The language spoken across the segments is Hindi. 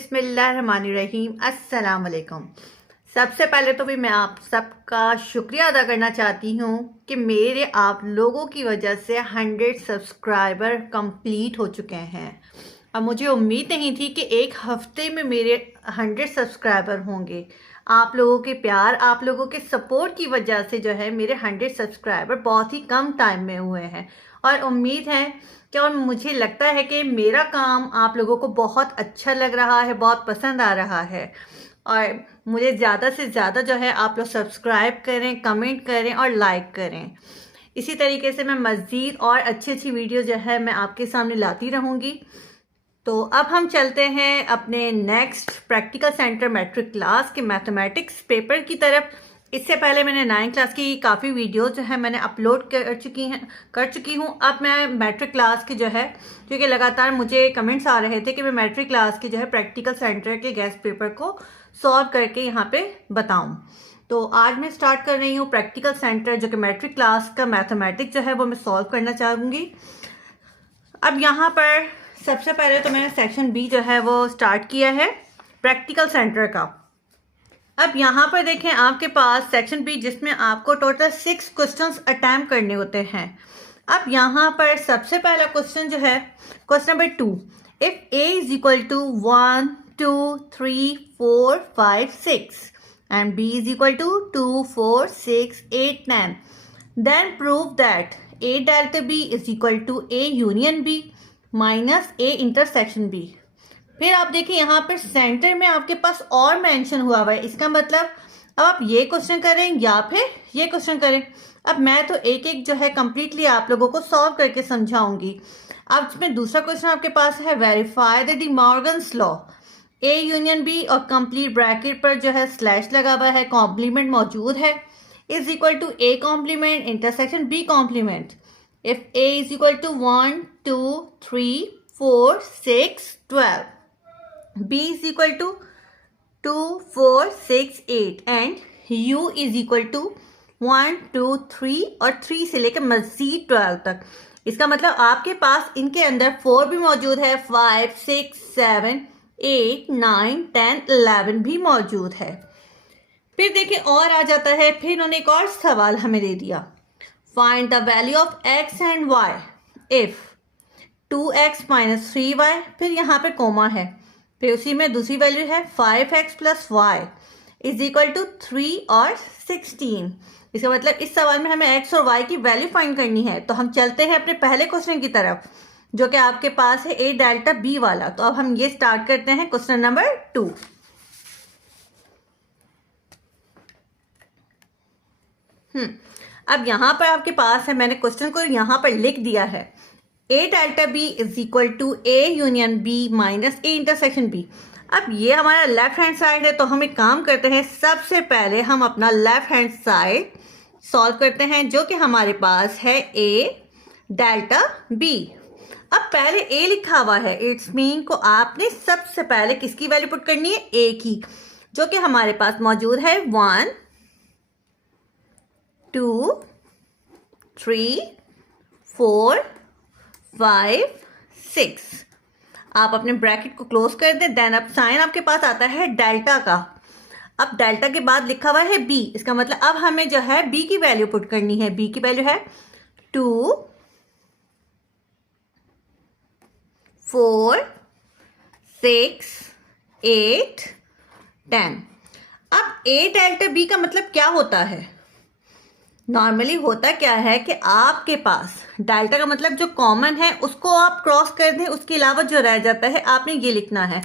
बिस्मिल्लाहिर्रहमानिर्रहीम अस्सलाम वालेकुम। सबसे पहले तो भी मैं आप सबका शुक्रिया अदा करना चाहती हूँ कि मेरे आप लोगों की वजह से 100 सब्सक्राइबर कंप्लीट हो चुके हैं। अब मुझे उम्मीद नहीं थी कि एक हफ्ते में मेरे 100 सब्सक्राइबर होंगे। आप लोगों के प्यार, आप लोगों के सपोर्ट की वजह से जो है मेरे 100 सब्सक्राइबर बहुत ही कम टाइम में हुए हैं और उम्मीद है कि और मुझे लगता है कि मेरा काम आप लोगों को बहुत अच्छा लग रहा है, बहुत पसंद आ रहा है और मुझे ज़्यादा से ज़्यादा जो है आप लोग सब्सक्राइब करें, कमेंट करें और लाइक करें। इसी तरीके से मैं मज़ीद और अच्छी अच्छी वीडियो जो है मैं आपके सामने लाती रहूँगी। तो अब हम चलते हैं अपने next practical centre matric class के मैथमेटिक्स पेपर की तरफ। इससे पहले मैंने 9th क्लास की काफ़ी वीडियो जो है मैंने अपलोड कर चुकी हूँ। अब मैं मैट्रिक क्लास की जो है, क्योंकि लगातार मुझे कमेंट्स आ रहे थे कि मैं मैट्रिक क्लास की जो है प्रैक्टिकल सेंटर के गेस्ट पेपर को सॉल्व करके यहाँ पे बताऊँ। तो आज मैं स्टार्ट कर रही हूँ प्रैक्टिकल सेंटर, जो कि मैट्रिक क्लास का मैथमेटिक्स जो है वो मैं सॉल्व करना चाहूँगी। अब यहाँ पर सबसे पहले तो मैंने सेक्शन बी जो है वो स्टार्ट किया है प्रैक्टिकल सेंटर का। अब यहाँ पर देखें आपके पास सेक्शन बी, जिसमें आपको टोटल 6 क्वेश्चंस अटैम्प्ट करने होते हैं। अब यहाँ पर सबसे पहला क्वेश्चन जो है question number 2, if a is equal to 1 2 3 4 5 6 and b is equal to 2 4 6 8 9, then prove that a delta b is equal to a union b minus A intersection B. फिर आप देखिए यहाँ पर सेंटर में आपके पास और मेंशन हुआ हुआ है। इसका मतलब अब आप ये क्वेश्चन करें या फिर ये क्वेश्चन करें। अब मैं तो एक एक जो है कंप्लीटली आप लोगों को सॉल्व करके समझाऊंगी। अब इसमें दूसरा क्वेश्चन आपके पास है, verify the De Morgan's law, A union B और कंप्लीट ब्रैकेट पर जो है स्लैश लगा हुआ है, कॉम्प्लीमेंट मौजूद है, is equal to A complement intersection B complement. If a is equal to 1, 2, 3, 4, 6, 12, b is equal to 2, 4, 6, 8 and u is equal to 1, 2, 3 और 3 से लेकर मजीद 12 तक। इसका मतलब आपके पास इनके अंदर 4 भी मौजूद है, 5, 6, 7, 8, 9, 10, 11 भी मौजूद है। फिर देखिए और आ जाता है, फिर इन्होंने एक और सवाल हमें दे दिया, find the value of x and y if 2x minus 3y, फिर यहाँ पे कोमा है, फिर उसी में दूसरी वैल्यू है 5x plus y is equal to 3 और 16। इसका मतलब इस सवाल में हमें x और y की वैल्यू फाइंड करनी है। तो हम चलते हैं अपने पहले क्वेश्चन की तरफ, जो कि आपके पास है a डेल्टा b वाला। तो अब हम ये स्टार्ट करते हैं क्वेश्चन नंबर 2। अब यहाँ पर आपके पास है, मैंने क्वेश्चन को यहाँ पर लिख दिया है, A delta B is equal to A union B minus A intersection B. अब ये हमारा लेफ्ट हैंड साइड है, तो हम एक काम करते हैं, सबसे पहले हम अपना लेफ्ट हैंड साइड सॉल्व करते हैं, जो कि हमारे पास है ए डेल्टा बी। अब पहले ए लिखा हुआ है, इट्स मीन को आपने सबसे पहले किसकी वैल्यू पुट करनी है, ए की, जो कि हमारे पास मौजूद है 1 2 3 4 5 6। आप अपने ब्रैकेट को क्लोज कर दें, देन अब साइन आपके पास आता है डेल्टा का। अब डेल्टा के बाद लिखा हुआ है बी, इसका मतलब अब हमें जो है बी की वैल्यू पुट करनी है। बी की वैल्यू है 2 4 6 8 10। अब ए डेल्टा बी का मतलब क्या होता है, नॉर्मली होता क्या है कि आपके पास डेल्टा का मतलब जो कॉमन है उसको आप क्रॉस कर दें, उसके अलावा जो रह जाता है आपने ये लिखना है।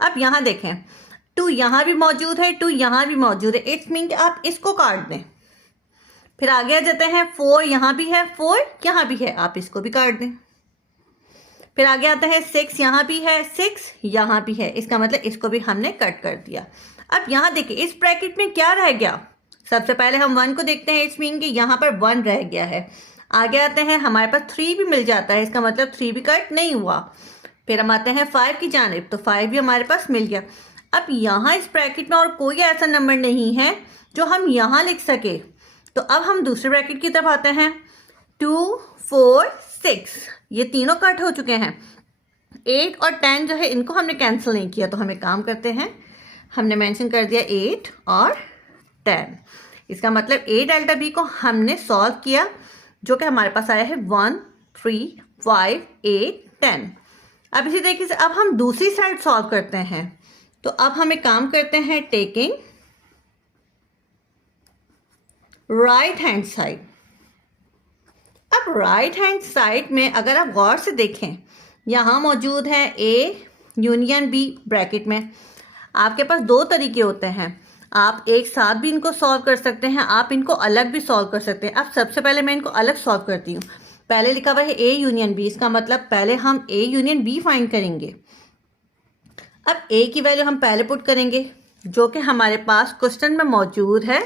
अब यहाँ देखें, 2 यहाँ भी मौजूद है, 2 यहाँ भी मौजूद है, इट्स मीन कि आप इसको काट दें। फिर आगे आ जाते हैं, 4 यहाँ भी है, 4 यहाँ भी है, आप इसको भी काट दें। फिर आगे आता है 6 यहाँ भी है, 6 यहाँ भी है, इसका मतलब इसको भी हमने कट कर दिया। अब यहाँ देखिए इस ब्रैकेट में क्या रह गया, सबसे पहले हम 1 को देखते हैं, इट्स मीन कि यहाँ पर 1 रह गया है। आगे आते हैं, हमारे पास 3 भी मिल जाता है, इसका मतलब 3 भी कट नहीं हुआ। फिर हम आते हैं 5 की जानिब, तो 5 भी हमारे पास मिल गया। अब यहाँ इस ब्रैकेट में और कोई ऐसा नंबर नहीं है जो हम यहाँ लिख सके, तो अब हम दूसरे ब्रैकेट की तरफ आते हैं, 2 4 6, ये तीनों कट हो चुके हैं। 8 और 10 जो है इनको हमने कैंसिल नहीं किया, तो हम एक काम करते हैं, हमने मेंशन कर दिया 8 और 10। इसका मतलब a डेल्टा b को हमने सॉल्व किया, जो कि हमारे पास आया है 1 3 5 8 10। अब इसी तरीके से अब हम दूसरी साइड सॉल्व करते हैं। तो अब हम एक काम करते हैं, टेकिंग राइट हैंड साइड। अब राइट हैंड साइड में अगर आप गौर से देखें, यहाँ मौजूद है a यूनियन b ब्रैकेट में। आपके पास दो तरीके होते हैं, आप एक साथ भी इनको सॉल्व कर सकते हैं, आप इनको अलग भी सॉल्व कर सकते हैं। अब सबसे पहले मैं इनको अलग सॉल्व करती हूँ। पहले लिखा हुआ है a यूनियन b, इसका मतलब पहले हम a यूनियन b फाइंड करेंगे। अब a की वैल्यू हम पहले पुट करेंगे, जो कि हमारे पास क्वेश्चन में मौजूद है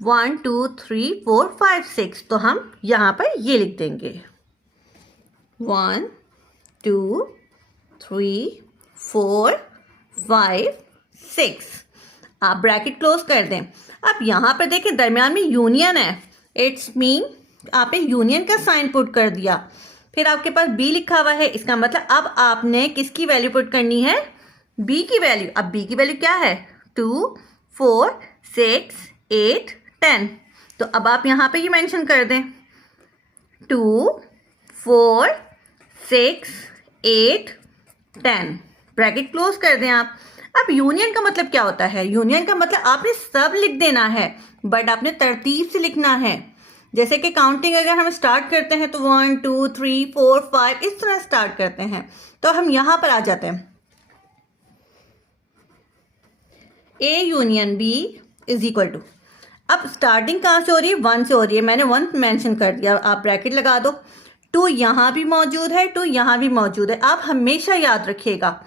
1 2 3 4 5 6। तो हम यहाँ पर ये लिख देंगे 1 2 3 4 5 6। आप ब्रैकेट क्लोज कर दें। अब यहाँ पर देखें दरमियान में यूनियन है, इट्स मीन आपने यूनियन का साइन पुट कर दिया। फिर आपके पास b लिखा हुआ है, इसका मतलब अब आपने किसकी वैल्यू पुट करनी है, b की वैल्यू। अब b की वैल्यू क्या है, 2 4 6 8 10। तो अब आप यहाँ पे ये मेंशन कर दें 2 4 6 8 10, ब्रैकेट क्लोज कर दें आप। अब यूनियन का मतलब क्या होता है, यूनियन का मतलब आपने सब लिख देना है, बट आपने तरतीब से लिखना है। जैसे कि काउंटिंग अगर हम स्टार्ट करते हैं तो 1 2 3 4 5 इस तरह स्टार्ट करते हैं। तो हम यहाँ पर आ जाते हैं, a union b is equal to, अब स्टार्टिंग कहाँ से हो रही है, 1 से हो रही है, मैंने 1 मेंशन कर दिया, आप ब्रैकेट लगा दो। 2 यहाँ भी मौजूद है, 2 यहाँ भी मौजूद है। आप हमेशा याद रखिएगा,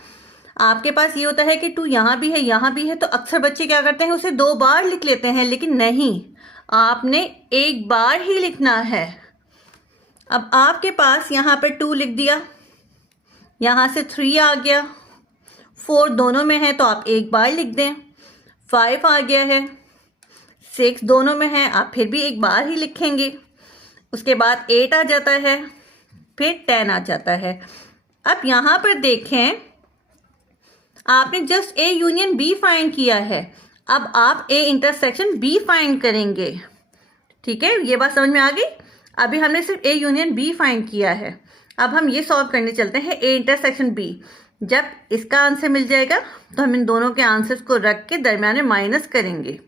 आपके पास ये होता है कि 2 यहाँ भी है यहाँ भी है, तो अक्सर बच्चे क्या करते हैं उसे 2 बार लिख लेते हैं, लेकिन नहीं, आपने एक बार ही लिखना है। अब आपके पास यहाँ पर 2 लिख दिया, यहाँ से 3 आ गया, 4 दोनों में है तो आप एक बार लिख दें, 5 आ गया है, 6 दोनों में है, आप फिर भी एक बार ही लिखेंगे। उसके बाद 8 आ जाता है, फिर 10 आ जाता है। अब यहाँ पर देखें, आपने just a union b find किया है, अब आप a इंटरसेक्शन b फाइंड करेंगे। ठीक है, ये बात समझ में आ गई। अभी हमने सिर्फ a यूनियन b फाइंड किया है, अब हम ये सॉल्व करने चलते हैं a इंटरसेक्शन b। जब इसका आंसर मिल जाएगा तो हम इन दोनों के आंसर्स को रख के दरमियान में माइनस करेंगे।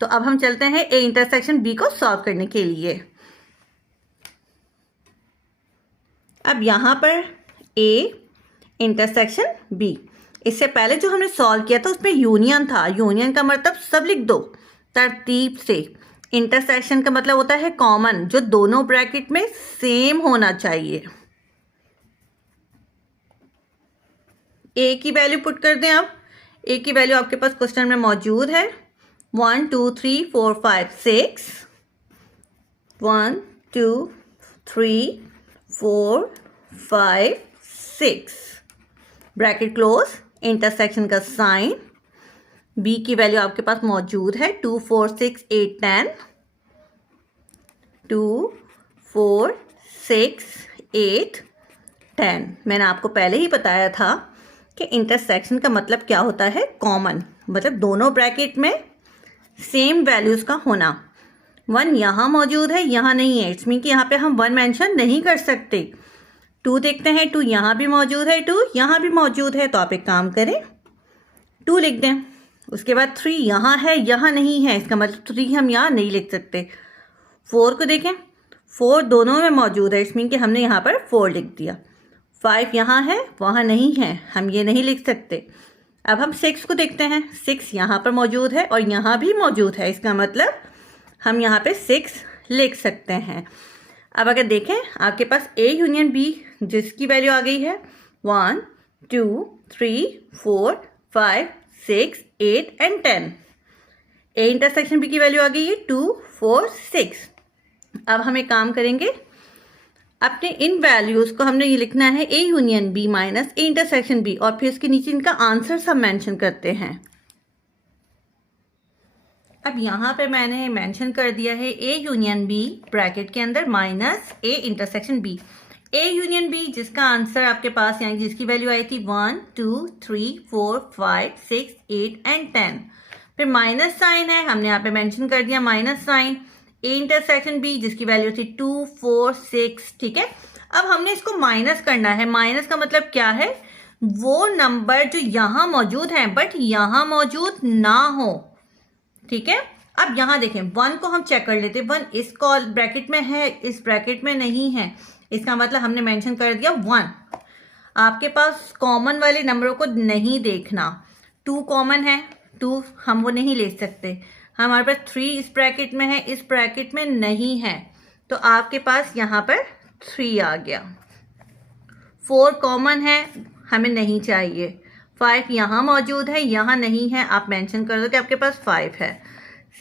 तो अब हम चलते हैं a इंटरसेक्शन b को सॉल्व करने के लिए। अब यहाँ पर a इंटरसेक्शन b, इससे पहले जो हमने सॉल्व किया था उसमें यूनियन था, यूनियन का मतलब सब लिख दो तरतीब से। इंटरसेक्शन का मतलब होता है कॉमन, जो दोनों ब्रैकेट में सेम होना चाहिए। a की वैल्यू पुट कर दें। अब a की वैल्यू आपके पास क्वेश्चन में मौजूद है 1 2 3 4 5 6, 1 2 3 4 5 6, ब्रैकेट क्लोज, इंटरसेक्शन का साइन। b की वैल्यू आपके पास मौजूद है 2 4 6 8 10, 2 4 6 8 10। मैंने आपको पहले ही बताया था कि इंटरसेक्शन का मतलब क्या होता है, कॉमन, मतलब दोनों ब्रैकेट में सेम वैल्यूज का होना। 1 यहाँ मौजूद है यहाँ नहीं है, इट्स मीन कि यहाँ पे हम 1 मेंशन नहीं कर सकते। 2 देखते हैं, 2 यहाँ भी मौजूद है, 2 यहाँ भी मौजूद है, तो आप एक काम करें 2 लिख दें। उसके बाद 3 यहाँ है यहाँ नहीं है, इसका मतलब 3 हम यहाँ नहीं लिख सकते। 4 को देखें, 4 दोनों में मौजूद है, इट्स मीन कि हमने यहाँ पर 4 लिख दिया। 5 यहाँ है वहाँ नहीं है, हम ये नहीं लिख सकते। अब हम 6 को देखते हैं, 6 यहाँ पर मौजूद है और यहाँ भी मौजूद है, इसका मतलब हम यहाँ पे 6 लिख सकते हैं। अब अगर देखें आपके पास a यूनियन b, जिसकी वैल्यू आ गई है 1 2 3 4 5 6 8 एंड 10। a इंटरसेक्शन b की वैल्यू आ गई है 2 4 6। अब हम एक काम करेंगे, अपने इन वैल्यूज को हमने ये लिखना है a union b minus a intersection b, और फिर उसके नीचे इनका आंसर सब मेंशन करते हैं। अब यहाँ पे मैंने मेंशन कर दिया है a यूनियन b ब्रैकेट के अंदर minus a intersection b। A union B जिसका आंसर आपके पास यानी जिसकी वैल्यू आई थी 1 2 3 4 5 6 8 एंड 10। फिर माइनस साइन है, हमने यहाँ पे मेंशन कर दिया minus sign. A intersection B जिसकी वैल्यू थी 2 4 6। ठीक है, अब हमने इसको माइनस करना है। माइनस का मतलब क्या है, वो नंबर जो यहाँ मौजूद है बट यहाँ मौजूद ना हो। ठीक है, अब यहाँ देखें 1 को हम चेक कर लेते हैं। 1 इस कॉल ब्रैकेट में है, इस ब्रैकेट में नहीं है, इसका मतलब हमने मेंशन कर दिया 1। आपके पास कॉमन वाले नंबरों को नहीं देखना। 2 कॉमन है, 2 हम वो नहीं ले सकते। हमारे पास 3 इस ब्रैकेट में है, इस ब्रैकेट में नहीं है, तो आपके पास यहाँ पर 3 आ गया। 4 कॉमन है, हमें नहीं चाहिए। 5 यहाँ मौजूद है, यहाँ नहीं है, आप मेंशन कर दो कि आपके पास 5 है।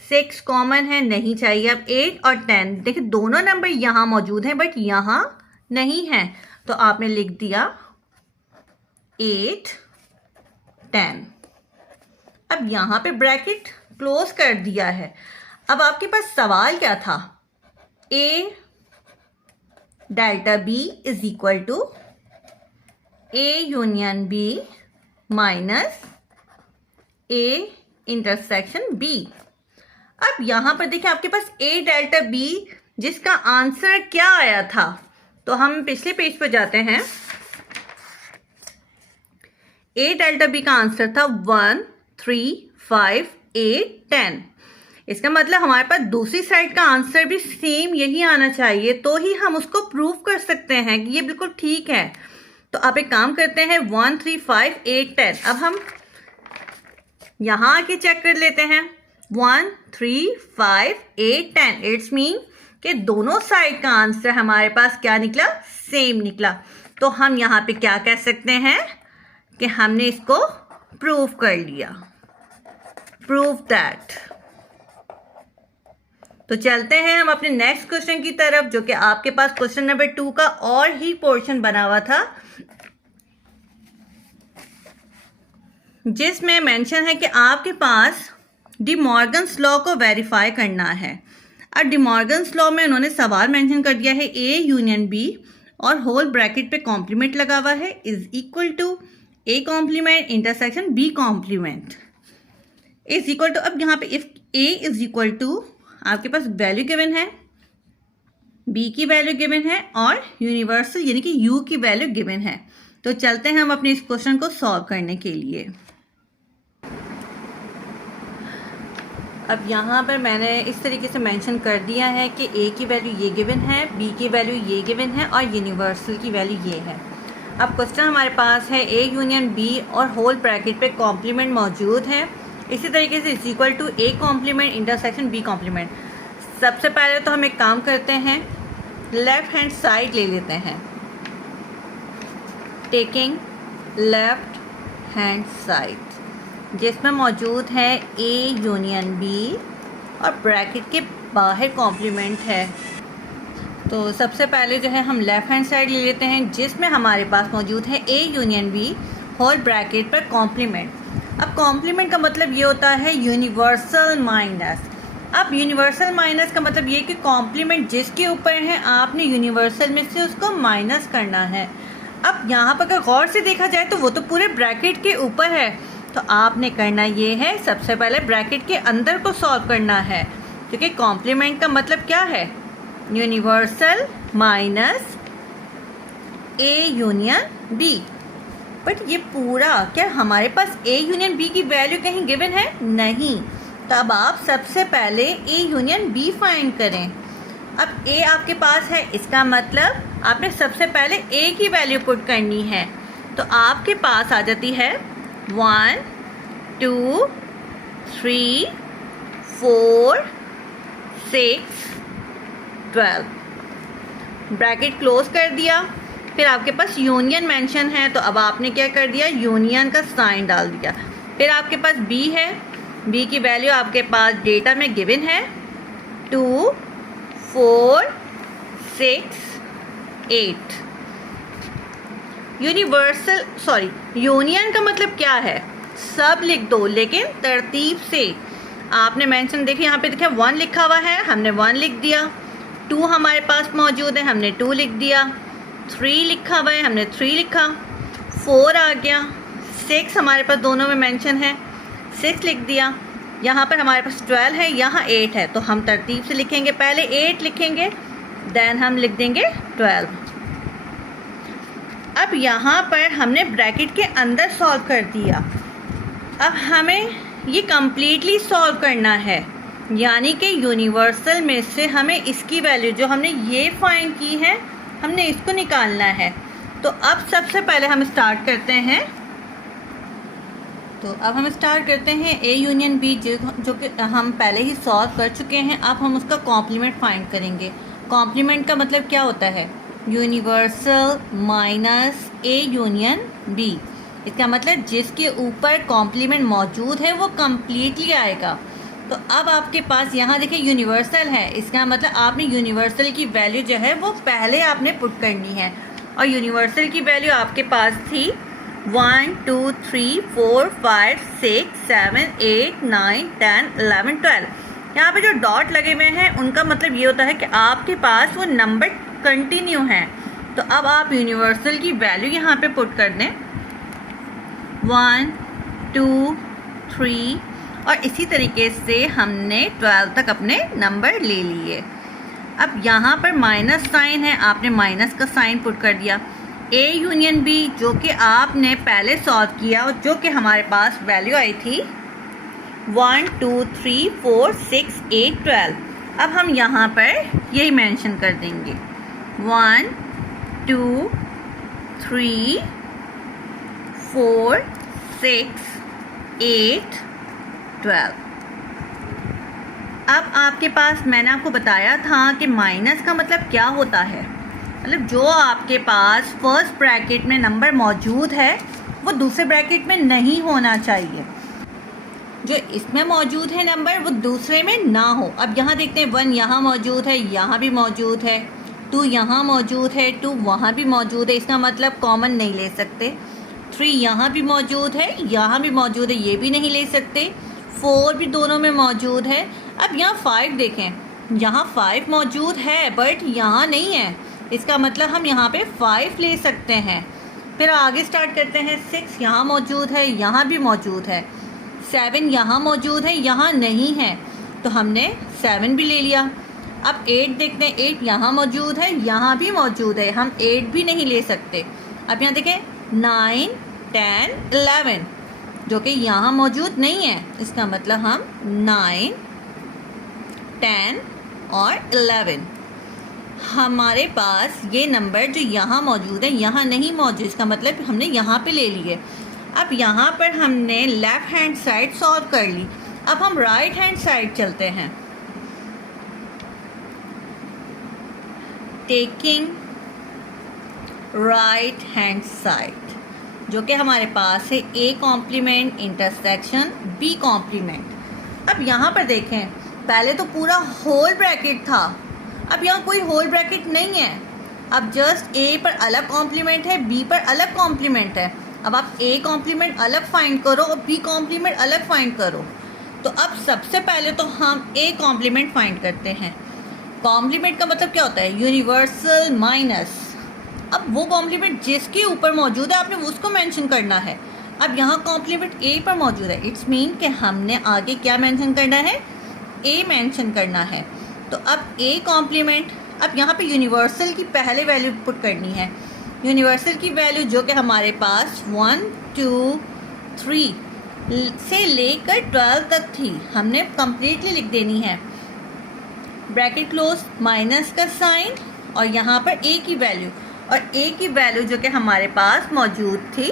6 कॉमन है, नहीं चाहिए। अब 8 और 10 देखिए दोनों नंबर यहाँ मौजूद हैं बट यहाँ नहीं है, तो आपने लिख दिया 8 10। अब यहाँ पे ब्रैकेट क्लोज कर दिया है। अब आपके पास सवाल क्या था, A delta B is equal to A union B minus A intersection B। अब यहां पर देखिए आपके पास A डेल्टा B जिसका आंसर क्या आया था, तो हम पिछले पेज पर जाते हैं। A डेल्टा B का आंसर था 1 3 5 8 10। इसका मतलब हमारे पास दूसरी साइड का आंसर भी सेम यही आना चाहिए, तो ही हम उसको प्रूव कर सकते हैं कि ये बिल्कुल ठीक है। तो आप एक काम करते हैं 1 3 5 8 10। अब हम यहां आके चेक कर लेते हैं 1 3 5 8 10। इट्स मीन कि दोनों साइड का आंसर हमारे पास क्या निकला, सेम निकला। तो हम यहाँ पे क्या कह सकते हैं कि हमने इसको प्रूव कर लिया, प्रूव दैट। तो चलते हैं हम अपने नेक्स्ट क्वेश्चन की तरफ, जो कि आपके पास क्वेश्चन नंबर 2 का और ही पोर्शन बना हुआ था, जिसमें मेंशन है कि आपके पास डी मॉर्गन्स लॉ को वेरीफाई करना है। अब डी मॉर्गन्स लॉ में उन्होंने सवाल मेंशन कर दिया है A यूनियन B और होल ब्रैकेट पे कॉम्प्लीमेंट लगा हुआ है is equal to A complement intersection B complement is equal to. अब यहाँ पे if A is equal to आपके पास वैल्यू गिवन है, B की वैल्यू गिवन है और यूनिवर्सल यानी कि U की वैल्यू गिवन है। तो चलते हैं हम अपने इस क्वेश्चन को सॉल्व करने के लिए। अब यहाँ पर मैंने इस तरीके से मेंशन कर दिया है कि A की वैल्यू ये गिवन है, B की वैल्यू ये गिवन है और यूनिवर्सल की वैल्यू ये है। अब क्वेश्चन हमारे पास है A यूनियन B और होल ब्रैकेट पे कॉम्प्लीमेंट मौजूद है। इसी तरीके से is equal to A complement intersection B complement. सबसे पहले तो हम एक काम करते हैं, लेफ्ट हैंड साइड ले लेते हैं। टेकिंग लेफ्ट हैंड साइड जिसमें मौजूद है A यूनियन B और ब्रैकेट के बाहर कॉम्प्लीमेंट है। तो सबसे पहले जो है हम लेफ्ट हैंड साइड ले लेते हैं, जिसमें हमारे पास मौजूद है A union B whole bracket पर कॉम्प्लीमेंट। अब कॉम्प्लीमेंट का मतलब ये होता है यूनिवर्सल माइनस। अब यूनिवर्सल माइनस का मतलब ये कि कॉम्प्लीमेंट जिसके ऊपर है आपने यूनिवर्सल में से उसको माइनस करना है। अब यहाँ पर अगर गौर से देखा जाए तो वो तो पूरे ब्रैकेट के ऊपर है, तो आपने करना ये है सबसे पहले ब्रैकेट के अंदर को सॉल्व करना है, क्योंकि कॉम्प्लीमेंट का मतलब क्या है, universal minus A union B। But ये पूरा क्या हमारे पास A यूनियन B की वैल्यू कहीं गिवन है? नहीं। तो अब आप सबसे पहले A यूनियन B फाइंड करें। अब A आपके पास है, इसका मतलब आपने सबसे पहले A की वैल्यू पुट करनी है। तो आपके पास आ जाती है 1 2 3 4 6 12। ब्रैकेट क्लोज कर दिया। फिर आपके पास यूनियन मेंशन है, तो अब आपने क्या कर दिया, यूनियन का साइन डाल दिया। फिर आपके पास B है, B की वैल्यू आपके पास डेटा में गिवन है 2 4 6 8। यूनियन का मतलब क्या है, सब लिख दो लेकिन तरतीब से। आपने मेंशन देखिए यहाँ पे देखिए 1 लिखा हुआ है, हमने 1 लिख दिया। 2 हमारे पास मौजूद है, हमने 2 लिख दिया। 3 लिखा हुआ है, हमने 3 लिखा, 4 आ गया, 6 हमारे पास दोनों में मेंशन है, 6 लिख दिया। यहाँ पर हमारे पास 12 है, यहाँ 8 है, तो हम तरतीब से लिखेंगे, पहले 8 लिखेंगे, देन हम लिख देंगे 12। अब यहाँ पर हमने ब्रैकेट के अंदर सॉल्व कर दिया। अब हमें ये कम्प्लीटली सॉल्व करना है, यानी कि यूनिवर्सल में से हमें इसकी वैल्यू जो हमने ये फाइंड की है, हमने इसको निकालना है। तो अब सबसे पहले हम स्टार्ट करते हैं, ए यूनियन बी, जो कि हम पहले ही सॉल्व कर चुके हैं। अब हम उसका कॉम्प्लीमेंट फाइंड करेंगे। कॉम्प्लीमेंट का मतलब क्या होता है? Universal minus A union B. इसका मतलब जिसके ऊपर कॉम्प्लीमेंट मौजूद है वो कम्प्लीटली आएगा। तो अब आपके पास यहाँ देखिए यूनिवर्सल है, इसका मतलब आपने यूनिवर्सल की वैल्यू जो है वो पहले आपने पुट करनी है। और यूनिवर्सल की वैल्यू आपके पास थी 1 2 3 4 5 6 7 8 9 10 11 12। यहाँ पे जो डॉट लगे हुए हैं उनका मतलब ये होता है कि आपके पास वो नंबर कंटिन्यू है। तो अब आप यूनिवर्सल की वैल्यू यहाँ पे पुट कर दें 1 2 3, और इसी तरीके से हमने 12 तक अपने नंबर ले लिए। अब यहाँ पर माइनस साइन है, आपने माइनस का साइन पुट कर दिया। ए यूनियन बी जो कि आपने पहले सॉल्व किया और जो कि हमारे पास वैल्यू आई थी 1 2 3 4 6 8 12। अब हम यहाँ पर यही मेंशन कर देंगे 1 2 3 4 6 8 12। अब आपके पास मैंने आपको बताया था कि माइनस का मतलब क्या होता है। मतलब जो आपके पास फर्स्ट ब्रैकेट में नंबर मौजूद है वो दूसरे ब्रैकेट में नहीं होना चाहिए। जो इसमें मौजूद है नंबर वो दूसरे में ना हो। अब यहाँ देखते हैं 1 यहाँ मौजूद है, यहाँ भी मौजूद है, 2 यहाँ मौजूद है, 2 वहाँ भी मौजूद है, इसका मतलब कॉमन नहीं ले सकते। 3 यहाँ भी मौजूद है, यहाँ भी मौजूद है, ये भी नहीं ले सकते। 4 भी दोनों में मौजूद है। अब यहाँ 5 देखें, यहाँ 5 मौजूद है बट यहाँ नहीं है, इसका मतलब हम यहाँ पे 5 ले सकते हैं। फिर आगे स्टार्ट करते हैं। 6 यहाँ मौजूद है, यहाँ भी मौजूद है, 7 यहाँ मौजूद है, यहाँ नहीं है, तो हमने 7 भी ले लिया। अब 8 देखते हैं, 8 यहाँ मौजूद है, यहाँ भी मौजूद है, हम 8 भी नहीं ले सकते। अब यहाँ देखें 9 10 11 जो कि यहाँ मौजूद नहीं है, इसका मतलब हम 9 10 और 11 हमारे पास ये नंबर जो यहाँ मौजूद है यहाँ नहीं मौजूद, इसका मतलब हमने यहाँ पे ले लिए। अब यहाँ पर हमने लेफ़्ट हैंड साइड सॉल्व कर ली। अब हम राइट हैंड साइड चलते हैं। टेकिंग राइट हैंड साइड जो कि हमारे पास है A complement intersection B complement. अब यहाँ पर देखें, पहले तो पूरा होल ब्रैकेट था, अब यहाँ कोई होल ब्रैकेट नहीं है। अब जस्ट ए पर अलग कॉम्प्लीमेंट है, बी पर अलग कॉम्प्लीमेंट है। अब आप ए कॉम्प्लीमेंट अलग फाइंड करो और बी कॉम्प्लीमेंट अलग फाइंड करो। तो अब सबसे पहले तो हम ए कॉम्प्लीमेंट फाइंड करते हैं। कॉम्प्लीमेंट का मतलब क्या होता है? Universal minus. अब वो कॉम्प्लीमेंट जिसके ऊपर मौजूद है आपने उसको मेंशन करना है। अब यहाँ कॉम्प्लीमेंट ए पर मौजूद है, इट्स मीन कि हमने आगे क्या मेंशन करना है? ए मेंशन करना है। तो अब ए कॉम्प्लीमेंट, अब यहाँ पे यूनिवर्सल की पहले वैल्यू पुट करनी है। यूनिवर्सल की वैल्यू जो कि हमारे पास 1 2 3 से लेकर 12 तक थी, हमने कम्प्लीटली लिख देनी है। ब्रैकेट क्लोज, माइनस का साइन और यहाँ पर ए की वैल्यू, और ए की वैल्यू जो कि हमारे पास मौजूद थी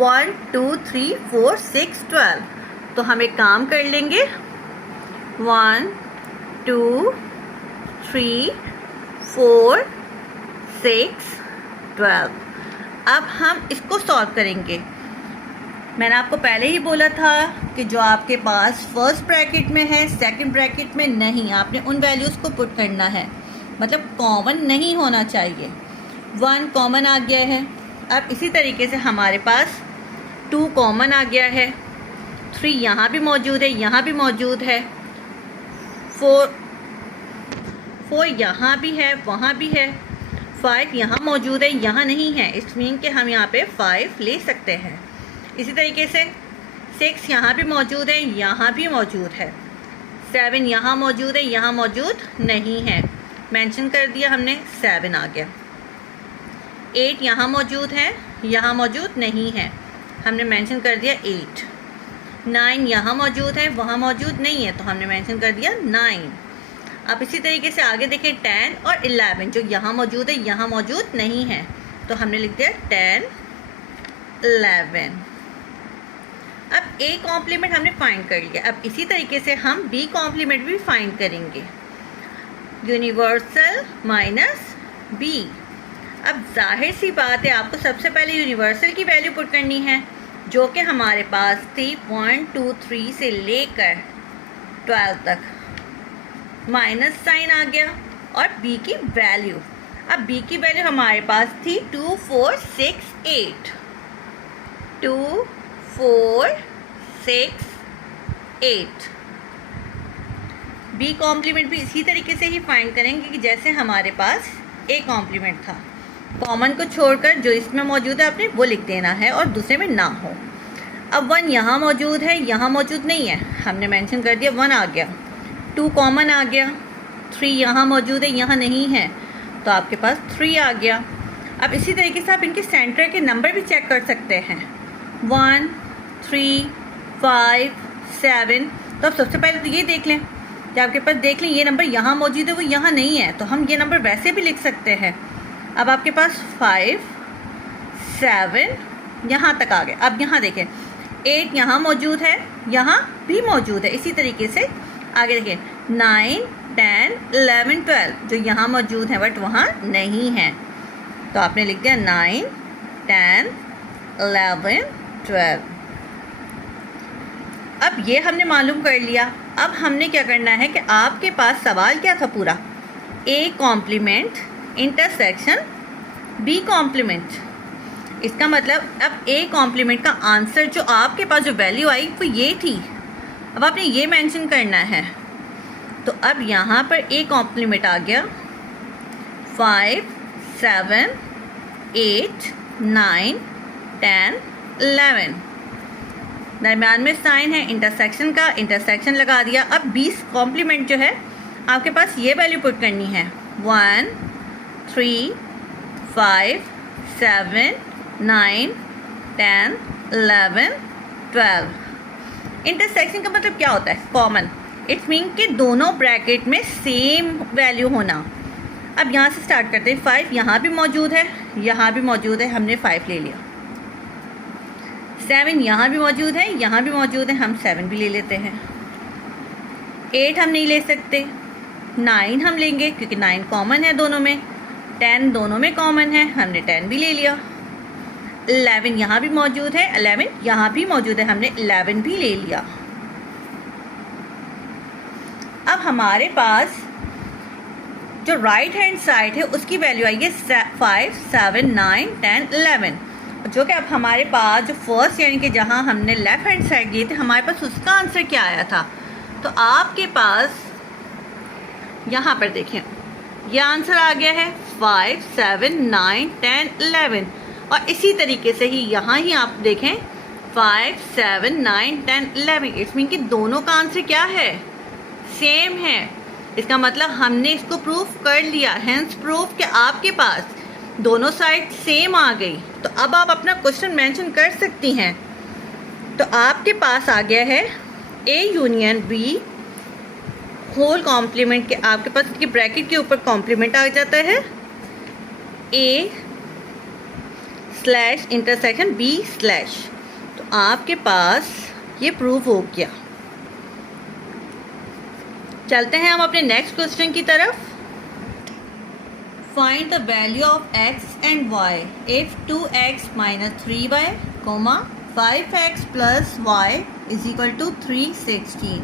1 2 3 4 6 12। तो हम एक काम कर लेंगे 1 2 3 4 6 12। अब हम इसको सॉल्व करेंगे। मैंने आपको पहले ही बोला था कि जो आपके पास फर्स्ट ब्रैकेट में है सेकंड ब्रैकेट में नहीं, आपने उन वैल्यूज़ को पुट करना है, मतलब कॉमन नहीं होना चाहिए। 1 कॉमन आ गया है। अब इसी तरीके से हमारे पास 2 कॉमन आ गया है, 3 यहाँ भी मौजूद है, यहाँ भी मौजूद है, 4 यहाँ भी है, वहाँ भी है, 5 यहाँ मौजूद है, यहाँ नहीं है, इट्स मीन कि हम यहाँ पे 5 ले सकते हैं। इसी तरीके से 6 यहाँ भी मौजूद है, यहाँ भी मौजूद है। 7 यहाँ मौजूद है, यहाँ मौजूद नहीं है, मेंशन कर दिया हमने, 7 आ गया। 8 यहाँ मौजूद है, यहाँ मौजूद नहीं है, हमने मेंशन कर दिया 8। 9 यहाँ मौजूद है, वहाँ मौजूद नहीं है, तो हमने मेंशन कर दिया 9। अब इसी तरीके से आगे देखें 10 और 11 जो यहाँ मौजूद है, यहाँ मौजूद नहीं है, तो हमने लिख दिया 10 11। अब ए कॉम्प्लीमेंट हमने फाइंड कर लिया। अब इसी तरीके से हम बी कॉम्प्लीमेंट भी फाइंड करेंगे, यूनिवर्सल माइनस बी। अब जाहिर सी बात है आपको सबसे पहले यूनिवर्सल की वैल्यू पुट करनी है, जो कि हमारे पास थी 0.23 से लेकर 12 तक, माइनस साइन आ गया, और b की वैल्यू, अब b की वैल्यू हमारे पास थी 2468, 2468। b कॉम्प्लीमेंट भी इसी तरीके से ही फाइंड करेंगे कि जैसे हमारे पास a कॉम्प्लीमेंट था। कॉमन को छोड़कर जो इसमें मौजूद है आपने वो लिख देना है और दूसरे में ना हो। अब 1 यहाँ मौजूद है, यहाँ मौजूद नहीं है, हमने मेंशन कर दिया, 1 आ गया। 2 कॉमन आ गया, 3 यहाँ मौजूद है, यहाँ नहीं है, तो आपके पास 3 आ गया। अब इसी तरीके से आप इनके सेंटर के नंबर भी चेक कर सकते हैं, 1 3 5 7। तो आप सबसे पहले तो ये देख लें कि आपके पास, देख लें ये नंबर यहाँ मौजूद है, वो यहाँ नहीं है, तो हम ये नंबर वैसे भी लिख सकते हैं। अब आपके पास 5 7 यहाँ तक आ गए। अब यहाँ देखें 8 यहाँ मौजूद है, यहाँ भी मौजूद है। इसी तरीके से आगे देखें 9 10 11 12 जो यहाँ मौजूद है बट वहाँ नहीं है, तो आपने लिख दिया 9 10 11 12। अब ये हमने मालूम कर लिया। अब हमने क्या करना है कि आपके पास सवाल क्या था पूरा, A complement intersection B complement. इसका मतलब अब ए कॉम्प्लीमेंट का आंसर जो आपके पास जो वैल्यू आई वो ये थी। अब आपने ये मेंशन करना है, तो अब यहाँ पर ए कॉम्प्लीमेंट आ गया 5 7 8 9 10 11। दरम्यान में साइन है इंटरसेक्शन का, इंटरसेक्शन लगा दिया। अब 20 कॉम्प्लीमेंट जो है आपके पास ये वैल्यू पुट करनी है, 1 3 5 7 9 10 11 12। इंटरसेक्शन का मतलब क्या होता है, कॉमन। इट्स मीन कि दोनों ब्रैकेट में सेम वैल्यू होना। अब यहाँ से स्टार्ट करते हैं। 5 यहाँ भी मौजूद है, यहाँ भी मौजूद है, हमने 5 ले लिया। 7 यहाँ भी मौजूद है, यहाँ भी मौजूद है, हम 7 भी ले लेते हैं। 8 हम नहीं ले सकते, 9 हम लेंगे क्योंकि 9 कॉमन है दोनों में। 10 दोनों में कॉमन है, हमने 10 भी ले लिया। 11 यहाँ भी मौजूद है, 11 यहाँ भी मौजूद है, हमने 11 भी ले लिया। अब हमारे पास जो राइट हैंड साइड है उसकी वैल्यू आई है 5 7 9 10 11, जो कि अब हमारे पास जो फर्स्ट यानी कि जहाँ हमने लेफ्ट हैंड साइड लिए थे हमारे पास उसका आंसर क्या आया था। तो आपके पास यहाँ पर देखें ये आंसर आ गया है 5 7 9 10 11। और इसी तरीके से ही यहाँ ही आप देखें 5 7 9 10 11। इट्स मीन कि दोनों का आंसर क्या है, सेम है। इसका मतलब हमने इसको प्रूफ कर लिया, हेंस प्रूफ कि आपके पास दोनों साइड सेम आ गई। तो अब आप अपना क्वेश्चन मेंशन कर सकती हैं। तो आपके पास आ गया है A union B whole complement के, आपके पास इसके ब्रैकेट के ऊपर कॉम्प्लीमेंट आ जाता है A slash intersection B slash. तो आपके पास ये प्रूफ हो गया। चलते हैं हम अपने नेक्स्ट क्वेश्चन की तरफ। Find the value of x and y if 2x minus 3y, 5x plus y is equal to 316।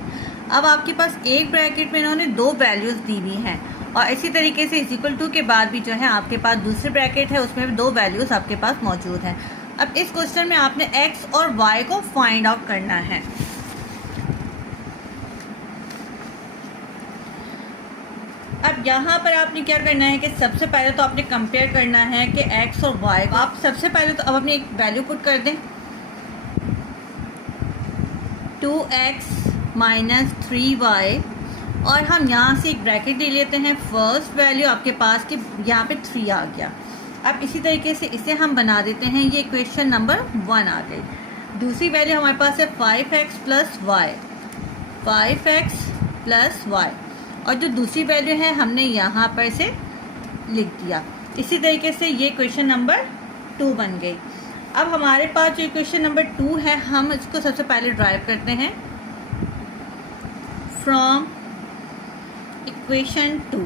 अब आपके पास एक ब्रैकेट में इन्होंने दो वैल्यूज दी हुई हैं और इसी तरीके से इज इक्वल टू के बाद भी जो है आपके पास दूसरे ब्रैकेट है उसमें भी दो वैल्यूज आपके पास मौजूद हैं। अब इस क्वेश्चन में आपने x और y को फाइंड आउट करना है। अब अब यहाँ पर आपने क्या करना है कि सबसे पहले तो आपने कंपेयर करना है कि x और y। आप सबसे पहले तो अब अपनी एक वैल्यू पुट कर दें, 2x माइनस 3y, और हम यहाँ से एक ब्रैकेट ले लेते हैं। फर्स्ट वैल्यू आपके पास कि यहाँ पे 3 आ गया। अब इसी तरीके से इसे हम बना देते हैं, ये इक्वेशन नंबर 1 आ गई। दूसरी वैल्यू हमारे पास है 5x plus Y, 5x plus Y, और जो दूसरी वैल्यू है हमने यहाँ पर से लिख दिया। इसी तरीके से ये इक्वेशन नंबर 2 बन गई। अब हमारे पास जो इक्वेशन नंबर 2 है, हम इसको सबसे पहले ड्राइव करते हैं फ्रॉम इक्वेशन 2।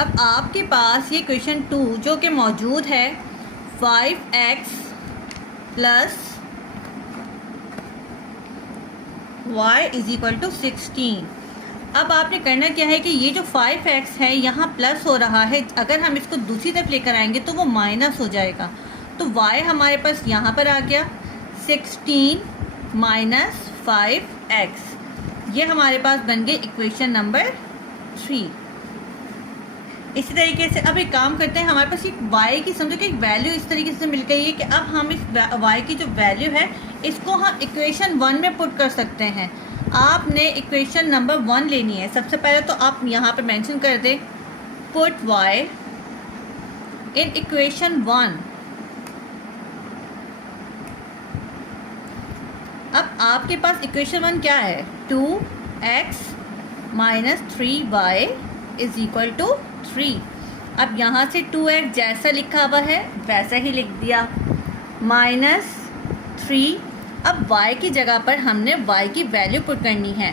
अब आपके पास ये इक्वेशन 2 जो कि मौजूद है 5x plus y is equal to 16। अब आपने करना क्या है कि ये जो 5x है यहाँ प्लस हो रहा है, अगर हम इसको दूसरी तरफ लेकर आएंगे तो वो माइनस हो जाएगा। तो y हमारे पास यहाँ पर आ गया 16 माइनस 5x, ये हमारे पास बन गई इक्वेशन नंबर 3। इसी तरीके से अब एक काम करते हैं, हमारे पास एक y की समझो कि एक वैल्यू इस तरीके से मिल गई है कि अब हम इस y की जो वैल्यू है इसको हम इक्वेशन 1 में पुट कर सकते हैं। आपने इक्वेशन नंबर 1 लेनी है। सबसे पहले तो आप यहाँ पर मेंशन कर दें पुट y इन इक्वेशन 1। अब आपके पास इक्वेशन 1 क्या है, 2x minus 3y is equal to 3। अब यहाँ से 2x जैसा लिखा हुआ है वैसा ही लिख दिया, माइनस 3। अब y की जगह पर हमने y की वैल्यू पुट करनी है,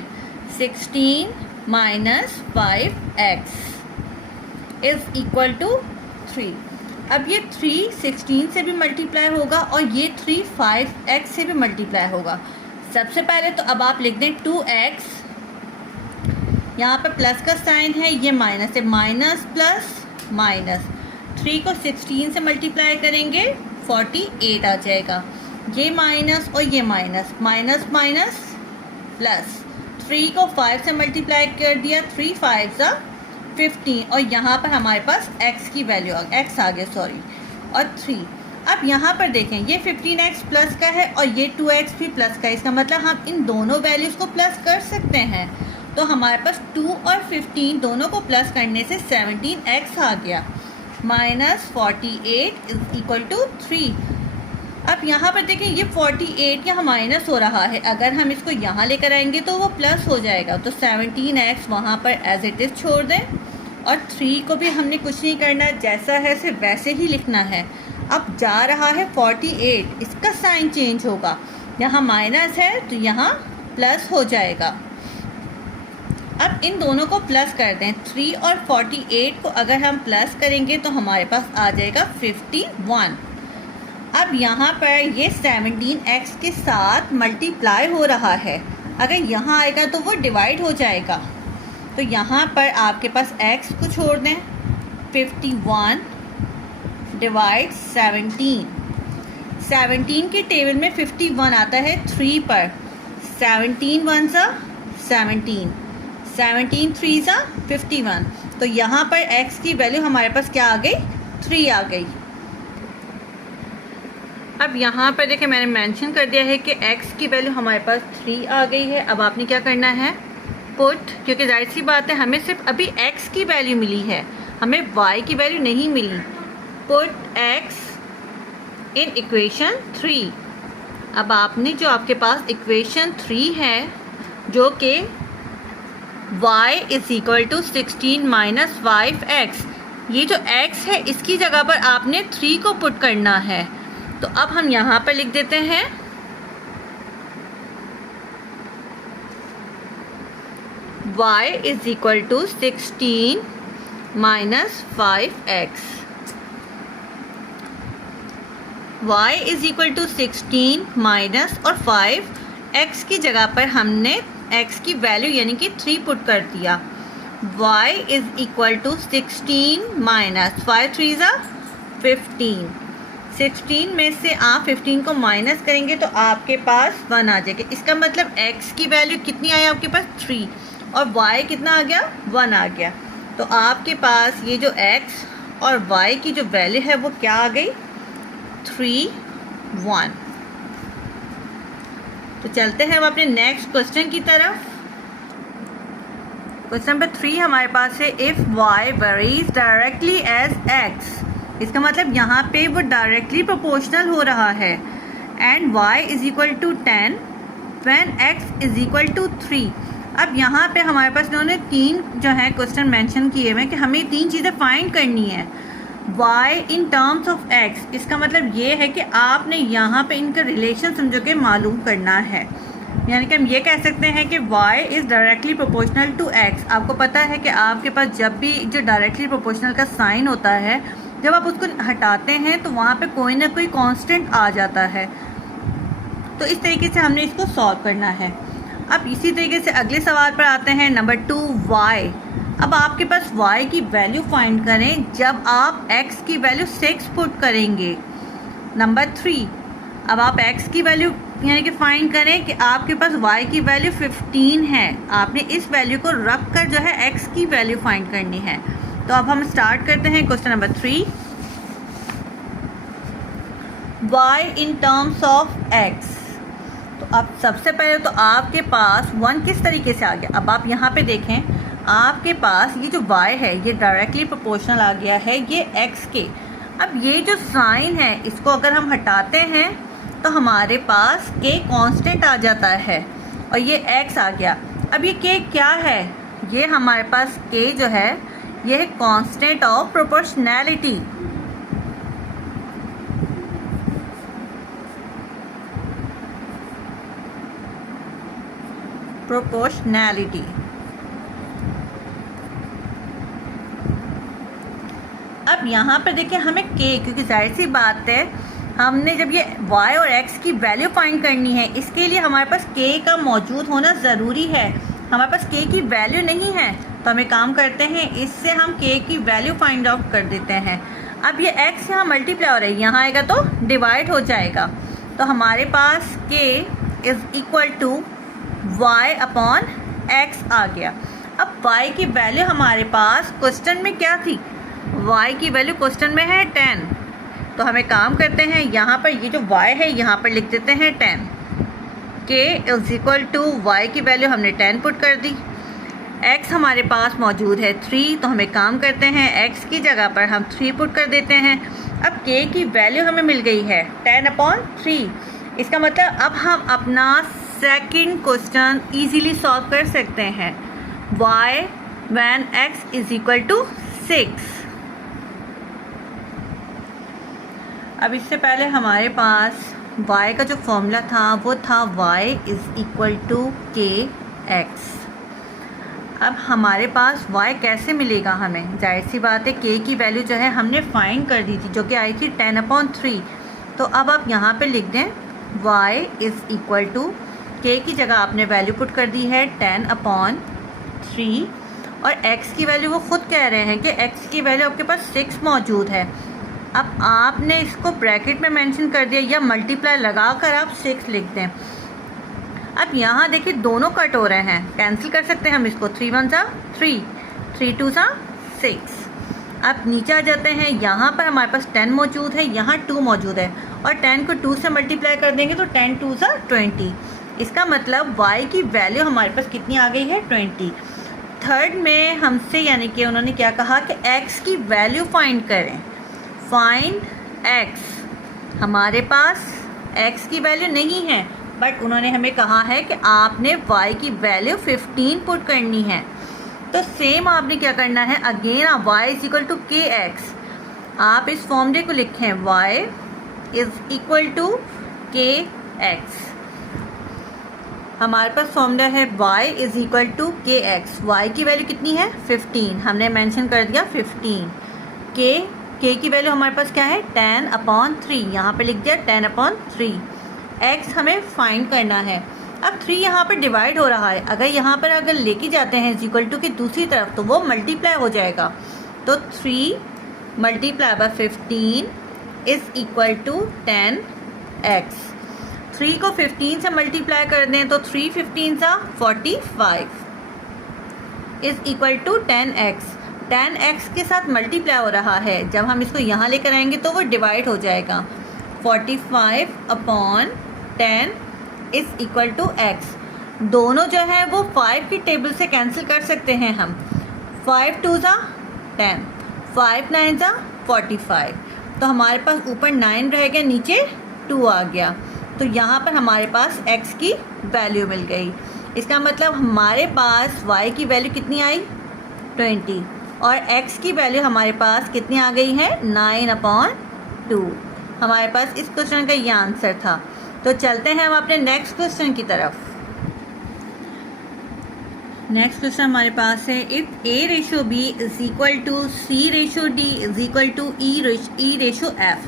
16 minus 5x is equal to 3। अब ये 3 16 से भी मल्टीप्लाई होगा और ये 3 5x से भी मल्टीप्लाई होगा। सबसे पहले तो अब आप लिख दें 2x, यहाँ पर प्लस का साइन है, ये माइनस है, माइनस प्लस माइनस, 3 को 16 से मल्टीप्लाई करेंगे 48 आ जाएगा। ये माइनस और ये माइनस, माइनस माइनस प्लस, 3 को 5 से मल्टीप्लाई कर दिया, 3 5 15, और यहाँ पर हमारे पास x की वैल्यू x आ गया सॉरी, और 3। अब यहाँ पर देखें ये 15x प्लस का है और ये 2x भी प्लस का है, इसका मतलब हम इन दोनों वैल्यूज़ को प्लस कर सकते हैं। तो हमारे पास 2 और 15 दोनों को प्लस करने से 17x आ गया, माइनस 48 इज इक्वल टू 3। अब यहाँ पर देखें ये 48 यहाँ माइनस हो रहा है, अगर हम इसको यहाँ लेकर आएंगे तो वो प्लस हो जाएगा। तो 17x वहाँ पर एज इट इज़ छोड़ दें, और 3 को भी हमने कुछ नहीं करना, जैसा है सिर्फ वैसे ही लिखना है। अब जा रहा है 48, इसका साइन चेंज होगा, यहाँ माइनस है तो यहाँ प्लस हो जाएगा। अब इन दोनों को प्लस कर दें, 3 और 48 को अगर हम प्लस करेंगे तो हमारे पास आ जाएगा 51। अब यहाँ पर ये 17x के साथ मल्टीप्लाई हो रहा है, अगर यहाँ आएगा तो वो डिवाइड हो जाएगा। तो यहाँ पर आपके पास x को छोड़ दें, 51 डिवाइड 17, 17 के टेबल में 51 आता है 3 पर, 17 1 सा 17, 17 3 सा 51। तो यहाँ पर x की वैल्यू हमारे पास क्या आ गई, 3 आ गई। अब यहाँ पर देखिए मैंने मेंशन कर दिया है कि x की वैल्यू हमारे पास 3 आ गई है। अब आपने क्या करना है, पुट, क्योंकि जाहिर सी बात है हमें सिर्फ अभी x की वैल्यू मिली है, हमें y की वैल्यू नहीं मिली। Put x in equation 3। अब आपने जो आपके पास इक्वेशन 3 है जो कि y is equal to 16 minus 5x, ये जो x है इसकी जगह पर आपने 3 को पुट करना है। तो अब हम यहाँ पर लिख देते हैं y is equal to 16 minus 5x, y is equal to 16 minus और 5x की जगह पर हमने x की वैल्यू यानी कि 3 पुट कर दिया। y is equal to 16 minus 5 3 ज़ा 15, 16 में से आप 15 को माइनस करेंगे तो आपके पास 1 आ जाएगा। इसका मतलब x की वैल्यू कितनी आई आपके पास 3 और y कितना आ गया 1 आ गया। तो आपके पास ये जो x और y की जो वैल्यू है वो क्या आ गई 3 1। तो चलते हैं हम अपने नेक्स्ट क्वेश्चन की तरफ। क्वेश्चन नंबर 3 हमारे पास है if y varies directly as x, इसका मतलब यहाँ पे वो डायरेक्टली प्रोपोर्शनल हो रहा है and y is equal to 10 when x is equal to 3। अब यहाँ पे हमारे पास इन्होंने 3 जो है क्वेश्चन मेंशन किए हुए हैं कि हमें 3 चीज़ें फाइंड करनी है। y in terms of x, इसका मतलब ये है कि आपने यहाँ पे इनका रिलेशन समझो के मालूम करना है। यानी कि हम ये कह सकते हैं कि y is directly proportional to x। आपको पता है कि आपके पास जब भी जो डायरेक्टली प्रोपोर्शनल का साइन होता है, जब आप उसको हटाते हैं तो वहाँ पे कोई ना कोई कांस्टेंट आ जाता है। तो इस तरीके से हमने इसको सॉल्व करना है। अब इसी तरीके से अगले सवाल पर आते हैं नंबर 2 y। अब आपके पास y की वैल्यू फाइंड करें जब आप x की वैल्यू 6 पुट करेंगे। नंबर 3 अब आप x की वैल्यू यानी कि फाइंड करें कि आपके पास y की वैल्यू 15 है। आपने इस वैल्यू को रख कर जो है x की वैल्यू फाइंड करनी है। तो अब हम स्टार्ट करते हैं question number 3। y in terms of x। तो अब सबसे पहले तो आपके पास 1 किस तरीके से आ गया। अब आप यहाँ पे देखें, आपके पास ये जो y है ये डायरेक्टली प्रोपोर्शनल आ गया है ये x के। अब ये जो साइन है इसको अगर हम हटाते हैं तो हमारे पास k कांस्टेंट आ जाता है और ये x आ गया। अब ये k क्या है, ये हमारे पास k जो है ये है कांस्टेंट ऑफ प्रोपोर्शनैलिटी। प्रोपोर्शनैलिटी अब यहाँ पर देखिए हमें k, क्योंकि जाहिर सी बात है हमने जब ये y और x की वैल्यू फाइंड करनी है इसके लिए हमारे पास k का मौजूद होना ज़रूरी है। हमारे पास k की वैल्यू नहीं है तो हम एक काम करते हैं, इससे हम k की वैल्यू फाइंड आउट कर देते हैं। अब ये x यहाँ मल्टीप्लाई हो रहा है, यहाँ आएगा तो डिवाइड हो जाएगा। तो हमारे पास k is equal to y upon x आ गया। अब y की वैल्यू हमारे पास क्वेश्चन में क्या थी, y की वैल्यू क्वेश्चन में है 10। तो हमें काम करते हैं यहाँ पर ये जो y है यहाँ पर लिख देते हैं 10। k is equal to y की वैल्यू हमने 10 पुट कर दी। x हमारे पास मौजूद है 3, तो हमें काम करते हैं x की जगह पर हम 3 पुट कर देते हैं। अब k की वैल्यू हमें मिल गई है 10/3। इसका मतलब अब हम अपना सेकंड क्वेश्चन इजीली सॉल्व कर सकते हैं। y when x is equal to 6। अब इससे पहले हमारे पास y का जो फॉर्मूला था वो था y is equal to kx। अब हमारे पास y कैसे मिलेगा हमें, जाहिर सी बात है k की वैल्यू जो है हमने फाइंड कर दी थी जो कि आई थी 10/3। तो अब आप यहाँ पे लिख दें y is equal to k की जगह आपने वैल्यू पुट कर दी है 10/3 और x की वैल्यू वो खुद कह रहे हैं कि x की वैल्यू आपके पास 6 मौजूद है। अब आपने इसको ब्रैकेट में मेंशन कर दिया या मल्टीप्लाई लगाकर आप 6 लिख दें। अब यहाँ देखिए दोनों कट हो रहे हैं, कैंसिल कर सकते हैं हम इसको, 3 1 सा 3, 3 2 सा 6। अब नीचे आ जाते हैं, यहाँ पर हमारे पास 10 मौजूद है, यहाँ 2 मौजूद है और 10 को 2 से मल्टीप्लाई कर देंगे तो 10 2 सा 20। इसका मतलब y की वैल्यू हमारे पास कितनी आ गई है 20। थर्ड में हमसे यानी कि उन्होंने क्या कहा कि x की वैल्यू फाइंड करें। फाइंड x, हमारे पास x की वैल्यू नहीं है बट उन्होंने हमें कहा है कि आपने y की वैल्यू 15 पुट करनी है। तो सेम आपने क्या करना है, अगेन आप y इज इक्वल टू के एक्स, आप इस फॉर्मूले को लिखें y इज इक्वल टू के एक्स। हमारे पास फॉर्मूला है y इज इक्वल टू के एक्स। वाई की वैल्यू कितनी है 15, हमने मेंशन कर दिया 15। के की वैल्यू हमारे पास क्या है 10/3, यहाँ पे लिख दिया 10/3। x हमें फाइंड करना है। अब 3 यहाँ पर डिवाइड हो रहा है, अगर यहाँ पर अगर लेके जाते हैं इज इक्वल टू की दूसरी तरफ तो वो मल्टीप्लाई हो जाएगा। तो 3 × 15 इज इक्वल टू 10x। 3 को 15 से मल्टीप्लाई कर दें तो 3 15 सा 45 is equal to 10x। 10x के साथ मल्टीप्लाई हो रहा है, जब हम इसको यहाँ लेकर आएंगे तो वो डिवाइड हो जाएगा। 45 upon 10 is equal to x। दोनों जो है वो 5 की टेबल से कैंसिल कर सकते हैं हम। 5 2 ज़ा 10, 5 9 ज़ा 45। तो हमारे पास ऊपर 9 रह गया, नीचे 2 आ गया। तो यहाँ पर हमारे पास x की वैल्यू मिल गई। इसका मतलब हमारे पास y की वैल्यू कितनी आई 20 और x की वैल्यू हमारे पास कितनी आ गई है 9/2। हमारे पास इस क्वेश्चन का ये आंसर था। तो चलते हैं हम अपने नेक्स्ट क्वेश्चन की तरफ। नेक्स्ट क्वेश्चन हमारे पास है if a ratio b is equal to c ratio d is equal to e ratio f,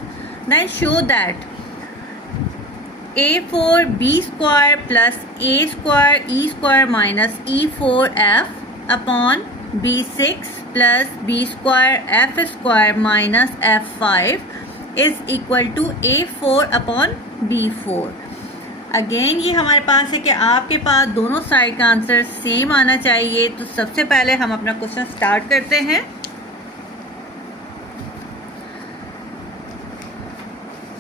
then show that a4 b square plus a square e square minus e4f upon b6 plus b square f square minus f5 is equal to a4 upon b4। Again ये हमारे पास है कि आपके पास दोनों साइड का आंसर सेम आना चाहिए। तो सबसे पहले हम अपना क्वेश्चन स्टार्ट करते हैं।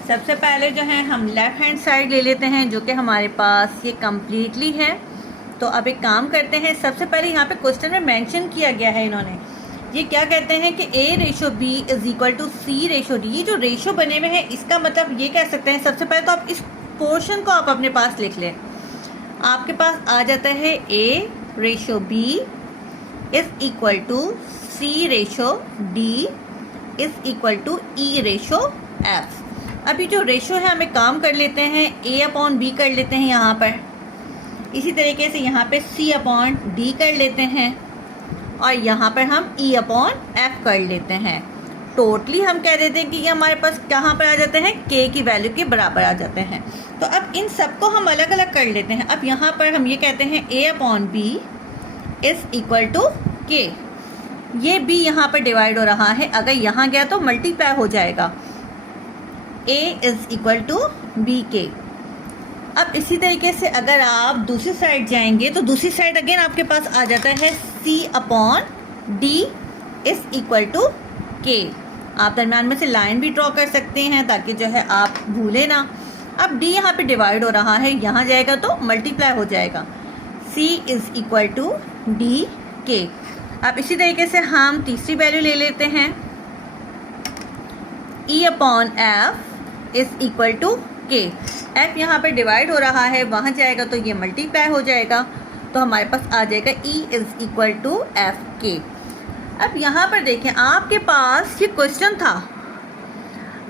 सबसे पहले जो है हम लेफ़्ट हैंड साइड ले लेते हैं, जो कि हमारे पास ये कम्प्लीटली है। तो अब एक काम करते हैं, सबसे पहले यहाँ पे क्वेश्चन में मेंशन किया गया है इन्होंने, ये क्या कहते हैं कि a ratio b is equal to c ratio d। ये जो रेशो बने हुए हैं इसका मतलब ये कह सकते हैं, सबसे पहले तो आप इस पोर्शन को आप अपने पास लिख लें। आपके पास आ जाता है a ratio b is equal to c ratio d is equal to e ratio f। अभी जो रेशो है हमें काम कर लेते हैं, a अपॉन b कर लेते हैं यहाँ पर। इसी तरीके से यहाँ पे c अपॉन d कर लेते हैं और यहाँ पर हम e अपॉन f कर लेते हैं। टोटली हम कह देते हैं कि ये हमारे पास कहाँ पर आ जाते हैं k की वैल्यू के बराबर आ जाते हैं। तो अब इन सबको हम अलग अलग कर लेते हैं। अब यहाँ पर हम ये कहते हैं a upon b is equal to k। ये b यहाँ पर डिवाइड हो रहा है, अगर यहाँ गया तो मल्टीप्लाई हो जाएगा। a is equal to B K. अब इसी तरीके से अगर आप दूसरी साइड जाएंगे तो दूसरी साइड अगेन आपके पास आ जाता है c upon d is equal to k। आप दरम्यान में से लाइन भी ड्रॉ कर सकते हैं ताकि जो है आप भूले ना। अब d यहाँ पे डिवाइड हो रहा है, यहाँ जाएगा तो मल्टीप्लाई हो जाएगा। c is equal to D K. अब इसी तरीके से हम तीसरी वैल्यू ले लेते हैं, e upon F is equal to K. f यहाँ पर डिवाइड हो रहा है, वहाँ जाएगा तो ये मल्टीप्लाई हो जाएगा। तो हमारे पास आ जाएगा e is equal to F K. अब यहाँ पर देखें, आपके पास ये क्वेश्चन था।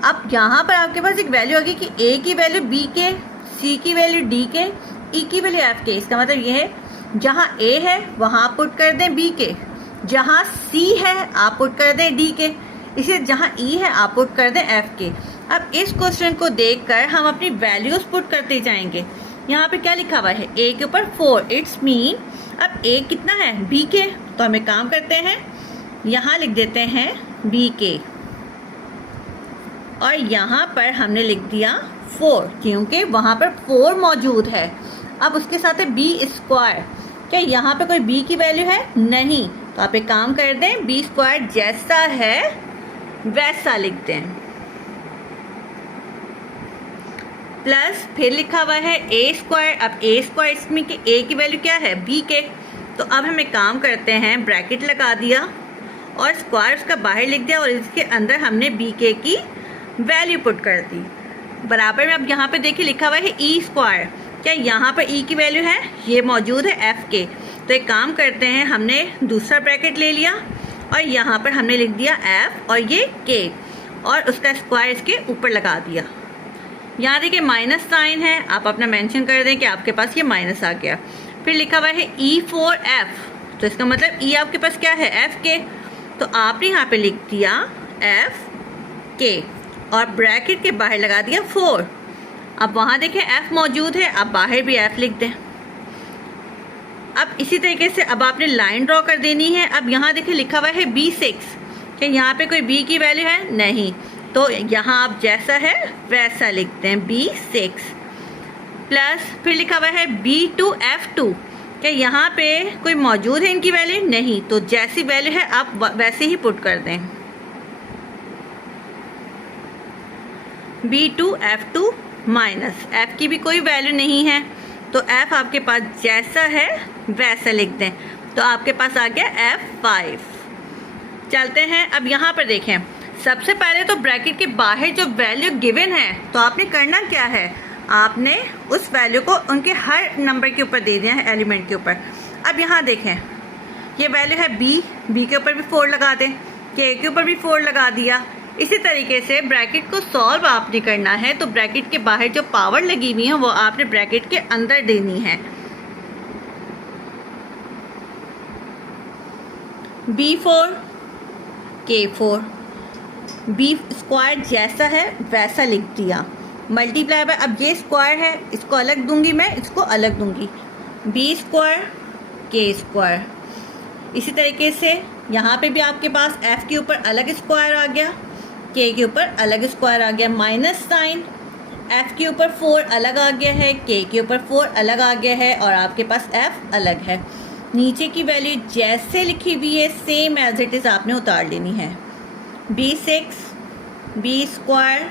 अब यहाँ पर आपके पास एक वैल्यू आ गई कि a की वैल्यू b के, c की वैल्यू d के, e की वैल्यू f के। इसका मतलब ये है जहाँ a है वहाँ आप पुट कर दें b के, जहाँ c है आप पुट कर दें d के, इसी जहाँ e है आप पुट कर दें f के। अब इस क्वेश्चन को देखकर हम अपनी वैल्यूज पुट करते जाएंगे। यहाँ पे क्या लिखा हुआ है, a के ऊपर 4, इट्स मीन अब a कितना है b के। तो हम एक काम करते हैं, यहाँ लिख देते हैं b के और यहाँ पर हमने लिख दिया 4, क्योंकि वहाँ पर 4 मौजूद है। अब उसके साथ है b स्क्वायर। क्या यहाँ पे कोई b की वैल्यू है? नहीं। तो आप एक काम कर दें, b स्क्वायर जैसा है वैसा लिख दें, प्लस फिर लिखा हुआ है a स्क्वायर। अब a स्क्वायर इसमें कि a की वैल्यू क्या है b के। तो अब हम एक काम करते हैं, ब्रैकेट लगा दिया और स्क्वायर उसका बाहर लिख दिया और इसके अंदर हमने बी के की वैल्यू पुट कर दी। बराबर में अब यहाँ पे देखिए लिखा हुआ है ई स्क्वायर। क्या यहाँ पर ई की वैल्यू है? ये मौजूद है एफ के। तो एक काम करते हैं, हमने दूसरा ब्रैकेट ले लिया और यहाँ पर हमने लिख दिया एफ और ये के और उसका स्क्वायर इसके ऊपर लगा दिया। यहाँ देखिए माइनस साइन है, आप अपना मेंशन कर दें कि आपके पास ये माइनस आ गया। फिर लिखा हुआ है E4F, तो इसका मतलब E आपके पास क्या है F के। तो आपने यहाँ पे लिख दिया F के और ब्रैकेट के बाहर लगा दिया 4। अब वहाँ देखें F मौजूद है, आप बाहर भी F लिख दें। अब इसी तरीके से अब आपने लाइन ड्रॉ कर देनी है। अब यहाँ देखिए लिखा हुआ है B6, क्या यहाँ पे कोई B की वैल्यू है? नहीं। तो तो यहाँ आप जैसा है वैसा लिखते हैं B6 प्लस फिर लिखा हुआ है B2F2। क्या यहाँ पे कोई मौजूद है इनकी वैल्यू? नहीं, तो जैसी वैल्यू है आप वैसे ही पुट कर दें। B2F2 माइनस F की भी कोई वैल्यू नहीं है, तो F आपके पास जैसा है वैसा लिख दें, तो आपके पास आ गया F5। चलते हैं अब यहाँ पर देखें। सबसे पहले तो ब्रैकेट के बाहर जो वैल्यू गिवन है तो आपने करना क्या है, आपने उस वैल्यू को उनके हर नंबर के ऊपर दे दिया है, एलिमेंट के ऊपर। अब यहाँ देखें ये वैल्यू है B के ऊपर भी 4 लगा दें, K के ऊपर भी 4 लगा दिया। इसी तरीके से ब्रैकेट को सॉल्व आपने करना है, तो ब्रैकेट के बाहर जो पावर लगी हुई है वो आपने ब्रैकेट के अंदर देनी है। B4 K4, B स्क्वायर जैसा है वैसा लिख दिया, मल्टीप्लाई बाय, अब ये स्क्वायर है इसको अलग दूंगी, मैं इसको अलग दूंगी, B स्क्वायर K स्क्वायर। इसी तरीके से यहाँ पे भी आपके पास F के ऊपर अलग स्क्वायर आ गया, K के ऊपर अलग स्क्वायर आ गया, माइनस साइन, F के ऊपर 4 अलग आ गया है, K के ऊपर 4 अलग आ गया है, और आपके पास F अलग है। नीचे की वैल्यू जैसे लिखी हुई है सेम एज इट इज़ आपने उतार लेनी है। B6 B square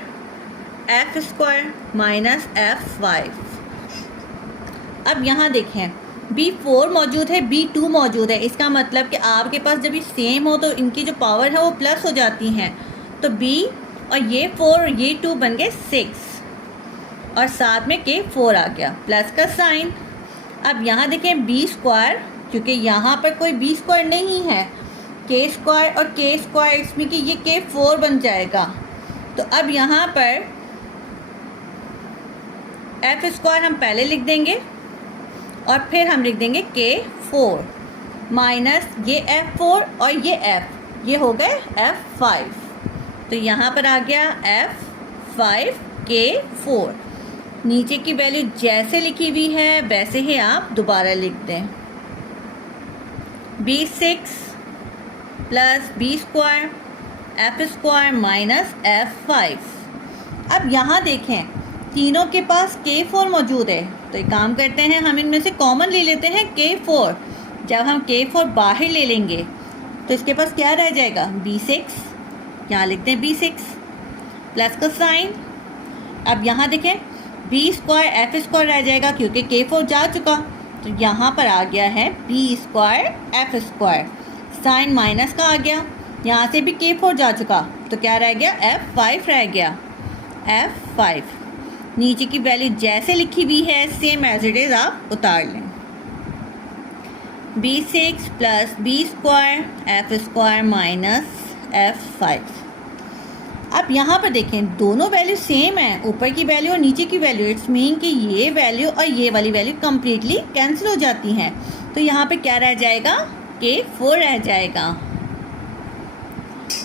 F square minus F5। अब यहाँ देखें B4 मौजूद है, B2 मौजूद है, इसका मतलब कि आपके पास जब ये सेम हो तो इनकी जो पावर है वो प्लस हो जाती हैं, तो B और ये 4 और ये 2 बन गए 6, और साथ में K4 आ गया, प्लस का साइन। अब यहाँ देखें B स्क्वायर, क्योंकि यहाँ पर कोई B स्क्वायर नहीं है, K स्क्वायर और K स्क्वायर, इसमें कि ये K4 बन जाएगा, तो अब यहाँ पर F स्क्वायर हम पहले लिख देंगे और फिर हम लिख देंगे K4 माइनस ये F4 और ये F, ये हो गए F5, तो यहाँ पर आ गया F5 K4। नीचे की वैल्यू जैसे लिखी हुई है वैसे ही आप दोबारा लिख दें, B6 plus B square F square minus F5। अब यहाँ देखें तीनों के पास K4 मौजूद है, तो एक काम करते हैं हम इनमें से कॉमन ले लेते हैं K4। जब हम K4 बाहर ले लेंगे तो इसके पास क्या रह जाएगा, B6, यहाँ लिखते हैं B6 प्लस का साइन। अब यहाँ देखें B स्क्वायर F स्क्वायर रह जाएगा क्योंकि K4 जा चुका, तो यहाँ पर आ गया है B square F square, sign minus का आ गया, यहाँ से भी K4 जा चुका, तो क्या रह गया, F5 रह गया, F5। नीचे की वैल्यू जैसे लिखी हुई है सेम एज इट इज़ आप उतार लें, B6 plus B square F square minus F5। अब यहाँ पर देखें दोनों वैल्यू सेम है, ऊपर की वैल्यू और नीचे की वैल्यू, इट्स मीन कि ये वैल्यू और ये वाली वैल्यू कम्प्लीटली कैंसिल हो जाती हैं, तो यहाँ पे क्या रह जाएगा, K4 रह जाएगा।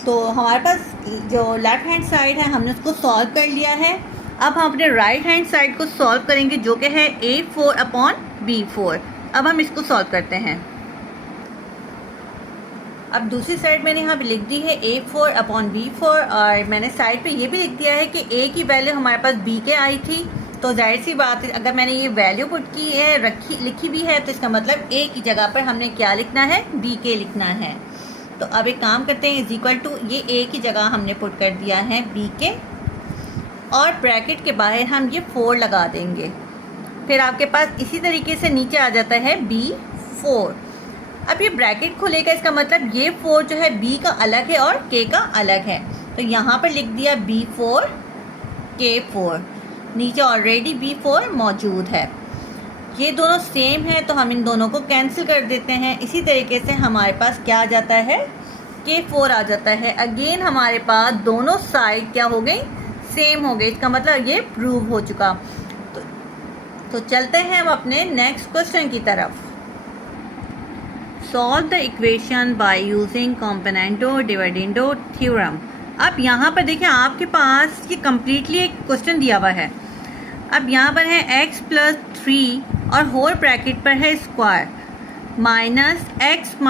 तो हमारे पास जो लेफ्ट हैंड साइड है हमने उसको सॉल्व कर लिया है। अब हम अपने राइट हैंड साइड को सॉल्व करेंगे जो कि है A4/B4। अब हम इसको सॉल्व करते हैं। अब दूसरी साइड मैंने यहाँ पे लिख दी है A4/B4, और मैंने साइड पे ये भी लिख दिया है कि A की वैल्यू हमारे पास B के आई थी, तो जाहिर सी बात है अगर मैंने ये वैल्यू पुट की है लिखी भी है तो इसका मतलब A की जगह पर हमने क्या लिखना है, B के लिखना है। तो अब एक काम करते हैं, इज इक्वल टू ये A की जगह हमने पुट कर दिया है B के, और ब्रैकेट के बाहर हम ये 4 लगा देंगे, फिर आपके पास इसी तरीके से नीचे आ जाता है B4। अब ये ब्रैकेट खुलेगा, इसका मतलब ये 4 जो है B का अलग है और K का अलग है, तो यहाँ पर लिख दिया B4 K4, नीचे ऑलरेडी B4 मौजूद है। ये दोनों सेम है तो हम इन दोनों को कैंसिल कर देते हैं। इसी तरीके से हमारे पास क्या आ जाता है, K4 आ जाता है। अगेन हमारे पास दोनों साइड क्या हो गई, सेम हो गई, इसका मतलब ये प्रूव हो चुका। तो चलते हैं हम अपने नेक्स्ट क्वेश्चन की तरफ। Solve the equation by using componendo dividendo theorem. अब यहाँ पर देखें आपके पास ये कम्प्लीटली एक क्वेश्चन दिया हुआ है। अब यहाँ पर है x + 3 और होल ब्रैकेट पर है square minus x -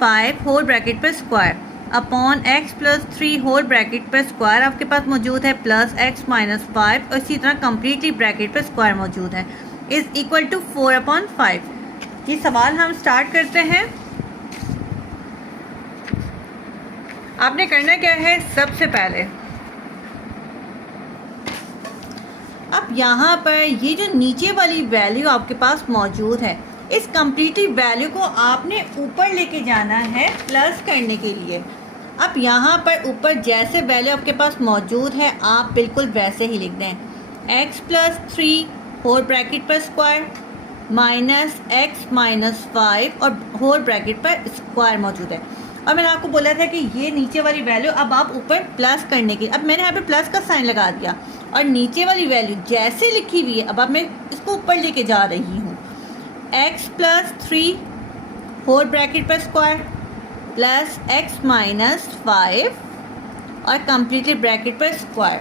5 whole bracket पर square. Upon x plus 3 whole bracket पर स्क्वायर आपके पास मौजूद है प्लस एक्स माइनस 5 और इसी तरह कम्प्लीटली ब्रैकेट पर स्क्वायर मौजूद है इज इक्वल टू 4/5। ये सवाल हम स्टार्ट करते हैं। आपने करना क्या है, सबसे पहले अब यहाँ पर ये जो नीचे वाली वैल्यू आपके पास मौजूद है, इस कम्प्लीटली वैल्यू को आपने ऊपर लेके जाना है प्लस करने के लिए। अब यहाँ पर ऊपर जैसे वैल्यू आपके पास मौजूद है आप बिल्कुल वैसे ही लिख दें। एक्स प्लस 3 होल ब्रैकेट पर स्क्वायर माइनस एक्स माइनस 5 और होल ब्रैकेट पर स्क्वायर मौजूद है। और मैंने आपको बोला था कि ये नीचे वाली वैल्यू अब आप ऊपर प्लस करने की, अब मैंने यहाँ पे प्लस का साइन लगा दिया और नीचे वाली वैल्यू जैसे लिखी हुई है अब मैं इसको ऊपर लेके जा रही हूँ। एक्स प्लस 3 होल ब्रैकेट पर स्क्वायर प्लस एक्स माइनस 5 और कम्प्लीटली ब्रैकेट पर स्क्वायर।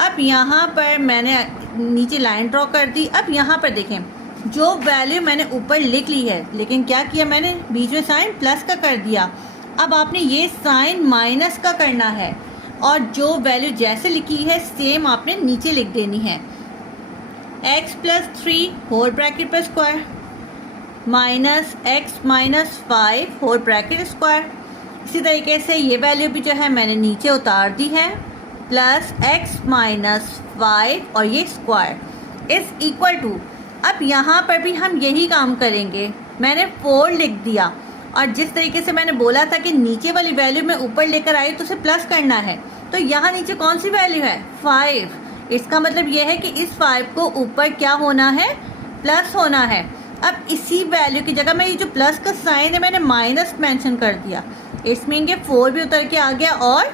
अब यहाँ पर मैंने नीचे लाइन ड्रॉ कर दी। अब यहाँ पर देखें जो वैल्यू मैंने ऊपर लिख ली है, लेकिन क्या किया मैंने, बीच में साइन प्लस का कर दिया। अब आपने ये साइन माइनस का करना है और जो वैल्यू जैसे लिखी है सेम आपने नीचे लिख देनी है। एक्स प्लस 3 होल ब्रैकेट पर square minus X minus 5 whole bracket square. इसी तरीके से ये वैल्यू भी जो है मैंने नीचे उतार दी है प्लस एक्स माइनस 5 और ये स्क्वायर इज इक्वल टू। अब यहाँ पर भी हम यही काम करेंगे, मैंने 4 लिख दिया और जिस तरीके से मैंने बोला था कि नीचे वाली वैल्यू में ऊपर लेकर आई तो उसे प्लस करना है, तो यहाँ नीचे कौन सी वैल्यू है, 5। इसका मतलब यह है कि इस 5 को ऊपर क्या होना है, प्लस होना है। अब इसी वैल्यू की जगह मैं ये जो प्लस का साइन है मैंने माइनस मेंशन कर दिया। इसमें ये 4 भी उतर के आ गया और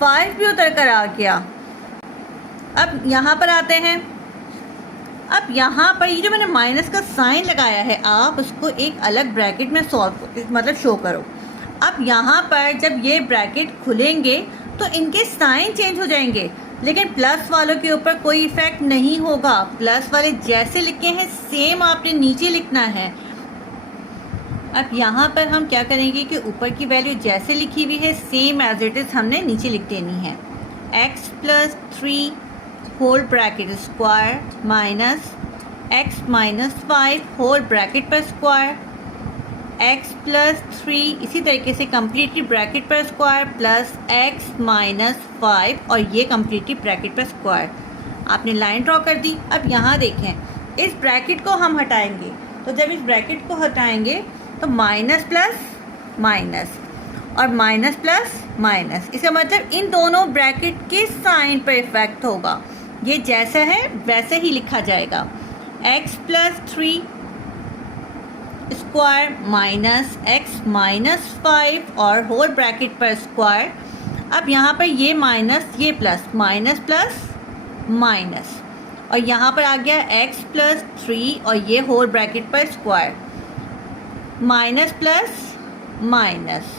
5 भी उतर कर आ गया। अब यहाँ पर आते हैं। अब यहाँ पर ये जो मैंने माइनस का साइन लगाया है आप उसको एक अलग ब्रैकेट में मतलब शो करो। अब यहाँ पर जब ये ब्रैकेट खुलेंगे तो इनके साइन चेंज हो जाएंगे, लेकिन प्लस वालों के ऊपर कोई इफेक्ट नहीं होगा। प्लस वाले जैसे लिखे हैं सेम आपने नीचे लिखना है। अब यहाँ पर हम क्या करेंगे कि ऊपर की वैल्यू जैसे लिखी हुई है सेम एज इट इज़ हमने नीचे लिख देनी है। X plus 3 whole bracket square minus X minus 5 whole bracket पर स्क्वायर एक्स प्लस 3 इसी तरीके से कम्प्लीटली ब्रैकेट पर स्क्वायर प्लस एक्स माइनस 5 और ये कम्प्लीटली ब्रैकेट पर स्क्वायर। आपने लाइन ड्रॉ कर दी। अब यहाँ देखें इस ब्रैकेट को हम हटाएंगे, तो जब इस ब्रैकेट को हटाएंगे तो माइनस प्लस माइनस और माइनस प्लस माइनस, इसका मतलब इन दोनों ब्रैकेट के साइन पर इफेक्ट होगा। ये जैसा है वैसे ही लिखा जाएगा। X plus 3 square minus X minus 5 और होल ब्रैकेट पर स्क्वायर। अब यहाँ पर ये माइनस ये प्लस माइनस प्लस माइनस और यहाँ पर आ गया एक्स प्लस 3 और ये होल ब्रैकेट पर स्क्वायर माइनस प्लस माइनस।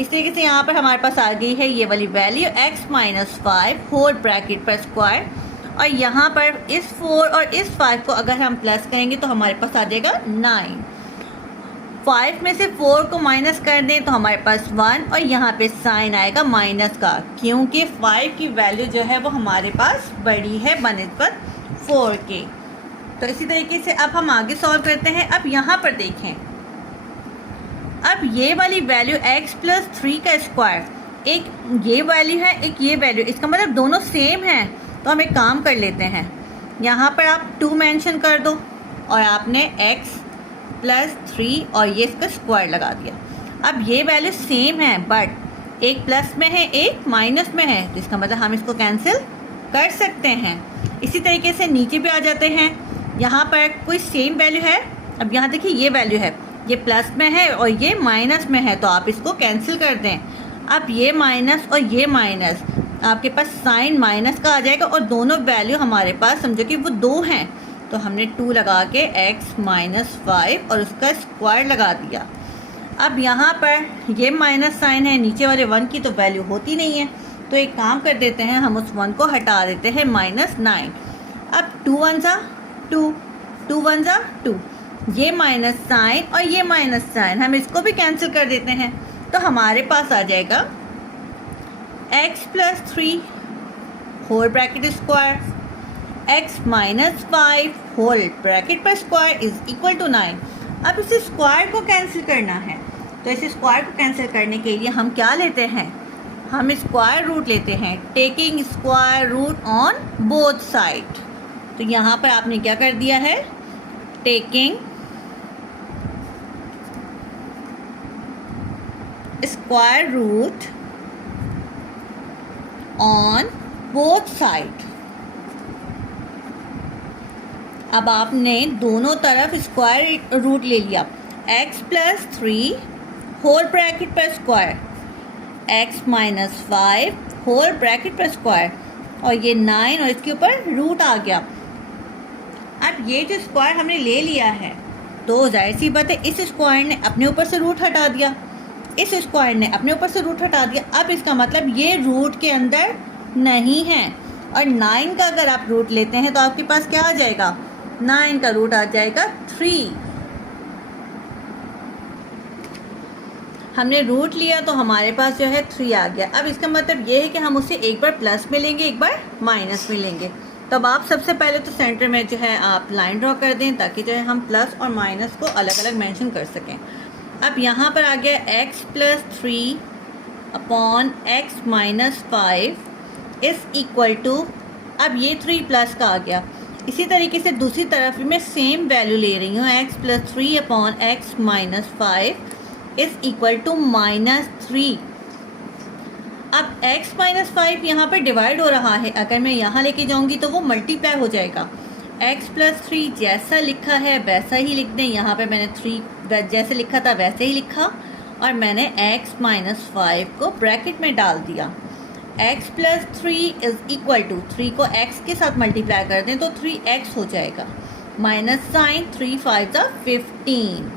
इस तरीके से यहाँ पर हमारे पास आ गई है ये वाली value X minus 5 whole bracket पर स्क्वायर। और यहाँ पर इस 4 और इस 5 को अगर हम प्लस करेंगे तो हमारे पास आ जाएगा 9। 5 में से 4 को माइनस कर दें तो हमारे पास 1 और यहाँ पे साइन आएगा माइनस का, क्योंकि 5 की वैल्यू जो है वो हमारे पास बड़ी है बनिस्बत 4 के। तो इसी तरीके से अब हम आगे सॉल्व करते हैं। अब यहाँ पर देखें, अब ये वाली वैल्यू x प्लस 3 का स्क्वायर, एक ये वैल्यू है एक ये वैल्यू, इसका मतलब दोनों सेम हैं। तो हम एक काम कर लेते हैं, यहाँ पर आप 2 मेंशन कर दो और आपने x प्लस 3 और ये इसका स्क्वायर लगा दिया। अब ये वैल्यू सेम है बट एक प्लस में है एक माइनस में है, तो इसका मतलब हम इसको कैंसिल कर सकते हैं। इसी तरीके से नीचे भी आ जाते हैं। यहाँ पर कोई सेम वैल्यू है, अब यहाँ देखिए ये वैल्यू है, ये प्लस में है और ये माइनस में है, तो आप इसको कैंसिल कर दें। अब ये माइनस और ये माइनस, आपके पास साइन माइनस का आ जाएगा और दोनों वैल्यू हमारे पास समझो कि वो 2 हैं, तो हमने 2 लगा के x माइनस 5 और उसका स्क्वायर लगा दिया। अब यहाँ पर ये माइनस साइन है, नीचे वाले 1 की तो वैल्यू होती नहीं है, तो एक काम कर देते हैं, हम उस 1 को हटा देते हैं, -9। अब 2 1 ज़ा 2, 2 1 ज़ा 2, ये माइनस साइन और ये माइनस साइन हम इसको भी कैंसिल कर देते हैं। तो हमारे पास आ जाएगा x plus 3 whole bracket square x minus 5 whole bracket पर स्क्वायर इज इक्वल टू 9। अब इस स्क्वायर को कैंसिल करना है, तो इस स्क्वायर को कैंसिल करने के लिए हम क्या लेते हैं, हम स्क्वायर रूट लेते हैं, taking square root on both side. तो यहाँ पर आपने क्या कर दिया है, taking square root on both side. अब आपने दोनों तरफ स्क्वायर रूट ले लिया, x प्लस 3 होल ब्रैकेट पर square x minus 5 whole bracket पर स्क्वायर, और ये 9 और इसके ऊपर रूट आ गया। अब ये जो स्क्वायर हमने ले लिया है, तो जाहिर सी बात है इस स्क्वायर ने अपने ऊपर से रूट हटा दिया, इस स्क्वायर ने अपने ऊपर से रूट हटा दिया। अब इसका मतलब ये रूट के अंदर नहीं है, और 9 का अगर आप रूट लेते हैं तो आपके पास क्या आ जाएगा, 9 का रूट आ जाएगा 3। हमने रूट लिया तो हमारे पास जो है 3 आ गया। अब इसका मतलब ये है कि हम उसे एक बार प्लस में लेंगे, एक बार माइनस में लेंगे। तो अब आप सबसे पहले तो सेंटर में जो है आप लाइन ड्रॉ कर दें, ताकि जो है हम प्लस और माइनस को अलग अलग मेंशन कर सकें। अब यहाँ पर आ गया x plus 3 upon x minus 5 is equal to, अब ये 3 प्लस का आ गया। इसी तरीके से दूसरी तरफ भी मैं सेम वैल्यू ले रही हूँ, x plus 3 upon x minus 5 is equal to minus 3। अब x माइनस 5 यहाँ पर डिवाइड हो रहा है, अगर मैं यहाँ लेके जाऊँगी तो वो मल्टीप्लाई हो जाएगा। x प्लस 3 जैसा लिखा है वैसा ही लिख दें, यहाँ पे मैंने 3 जैसे लिखा था वैसे ही लिखा, और मैंने x माइनस 5 को ब्रैकेट में डाल दिया। x plus 3 is equal to, 3 को x के साथ मल्टीप्लाई कर दें तो 3x हो जाएगा, माइनस साइन 3 5 15।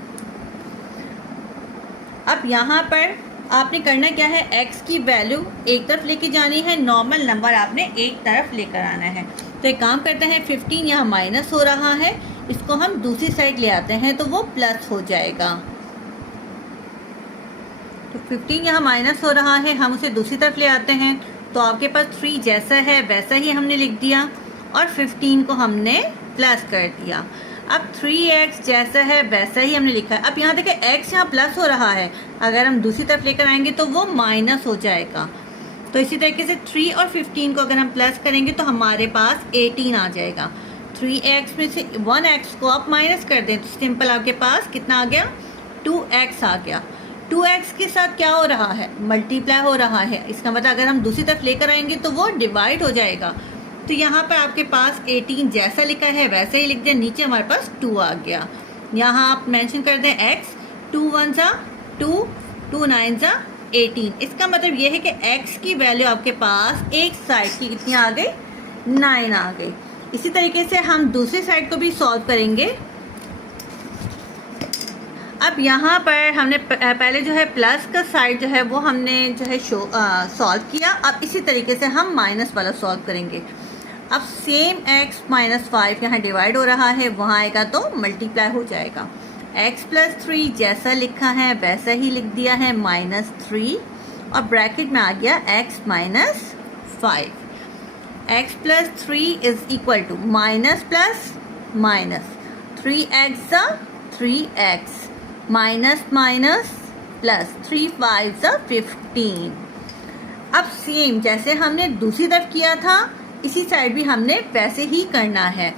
अब यहाँ पर आपने करना क्या है, x की वैल्यू एक तरफ लेके जानी है, नॉर्मल नंबर आपने एक तरफ लेकर आना है। तो एक काम करते हैं, 15 यहाँ माइनस हो रहा है, इसको हम दूसरी साइड ले आते हैं तो वो प्लस हो जाएगा। तो 15 यहाँ माइनस हो रहा है, हम उसे दूसरी तरफ ले आते हैं तो आपके पास 3 जैसा है वैसा ही हमने लिख दिया, और 15 को हमने प्लस कर दिया। अब 3x जैसा है वैसा ही हमने लिखा है। अब यहाँ देखिए x यहाँ प्लस हो रहा है, अगर हम दूसरी तरफ लेकर आएंगे तो वो माइनस हो जाएगा। तो इसी तरीके से 3 और 15 को अगर हम प्लस करेंगे तो हमारे पास 18 आ जाएगा। 3x में से 1x को आप माइनस कर दें तो सिंपल आपके पास कितना आ गया, 2x आ गया। 2x के साथ क्या हो रहा है, मल्टीप्लाई हो रहा है, इसका मतलब अगर हम दूसरी तरफ लेकर आएंगे तो वो डिवाइड हो जाएगा। तो यहाँ पर आपके पास 18 जैसा लिखा है वैसे ही लिख दें, नीचे हमारे पास 2 आ गया। यहाँ आप मेंशन कर दें x, 2 1 2, 2 9 18। इसका मतलब ये है कि x की वैल्यू आपके पास एक साइड की कितनी आ गई, 9 आ गई। इसी तरीके से हम दूसरी साइड को भी सॉल्व करेंगे। अब यहाँ पर हमने पहले जो है प्लस का साइड जो है वो हमने जो है सॉल्व किया। अब इसी तरीके से हम माइनस वाला सॉल्व करेंगे। अब सेम x माइनस 5 यहाँ डिवाइड हो रहा है, वहाँ आएगा तो मल्टीप्लाई हो जाएगा। x प्लस 3 जैसा लिखा है वैसा ही लिख दिया है, माइनस 3, और ब्रैकेट में आ गया x minus 5। x plus 3 is equal to minus plus minus, 3x 3x, minus minus plus, 3 5 15। अब सेम जैसे हमने दूसरी तरफ किया था इसी साइड भी हमने वैसे ही करना है।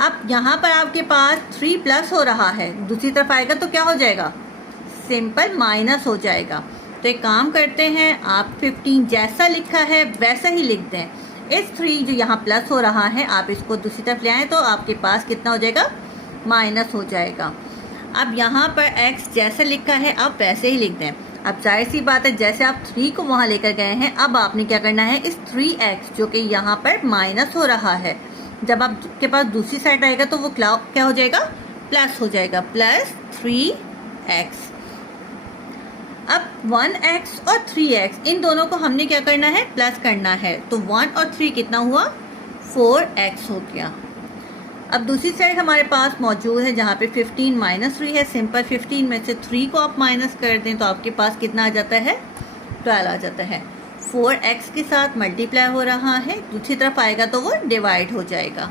अब यहाँ पर आपके पास 3 प्लस हो रहा है, दूसरी तरफ आएगा तो क्या हो जाएगा, सिंपल माइनस हो जाएगा। तो एक काम करते हैं, आप 15 जैसा लिखा है वैसा ही लिख दें। इस 3 जो यहाँ प्लस हो रहा है आप इसको दूसरी तरफ ले आएँ तो आपके पास कितना हो जाएगा, माइनस हो जाएगा। अब यहाँ पर x जैसा लिखा है आप वैसे ही लिख दें। अब जाहिर सी बात है जैसे आप 3 को वहाँ लेकर गए हैं, अब आपने क्या करना है, इस 3x जो कि यहाँ पर माइनस हो रहा है, जब आपके पास दूसरी साइड आएगा तो वो क्या हो जाएगा, प्लस हो जाएगा, प्लस 3x। अब 1x और 3x इन दोनों को हमने क्या करना है, प्लस करना है। तो 1 और 3 कितना हुआ, 4x हो गया। अब दूसरी साइड हमारे पास मौजूद है जहाँ पे 15 माइनस 3 है। सिंपल 15 में से 3 को आप माइनस कर दें तो आपके पास कितना आ जाता है, 12 आ जाता है। 4x के साथ मल्टीप्लाई हो रहा है, दूसरी तरफ आएगा तो वो डिवाइड हो जाएगा।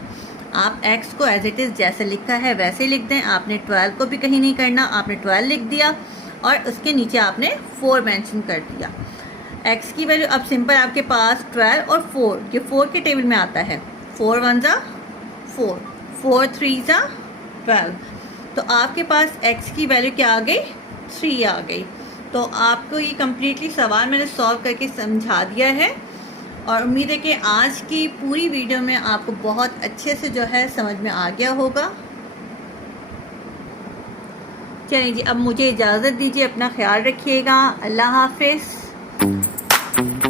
आप x को एज इट इज़ जैसे लिखा है वैसे लिख दें। आपने 12 को भी कहीं नहीं करना, आपने 12 लिख दिया और उसके नीचे आपने 4 मेंशन कर दिया। x की वैल्यू अब सिंपल आपके पास 12 और 4, ये 4 के टेबल में आता है। 4 1 ज़ा 4, 4 3 ज़ा 12, तो आपके पास x की वैल्यू क्या आ गई, 3 आ गई। तो आपको ये कम्प्लीटली सवाल मैंने सॉल्व करके समझा दिया है और उम्मीद है कि आज की पूरी वीडियो में आपको बहुत अच्छे से जो है समझ में आ गया होगा। चलिए जी, अब मुझे इजाज़त दीजिए, अपना ख्याल रखिएगा। अल्लाह हाफिज़।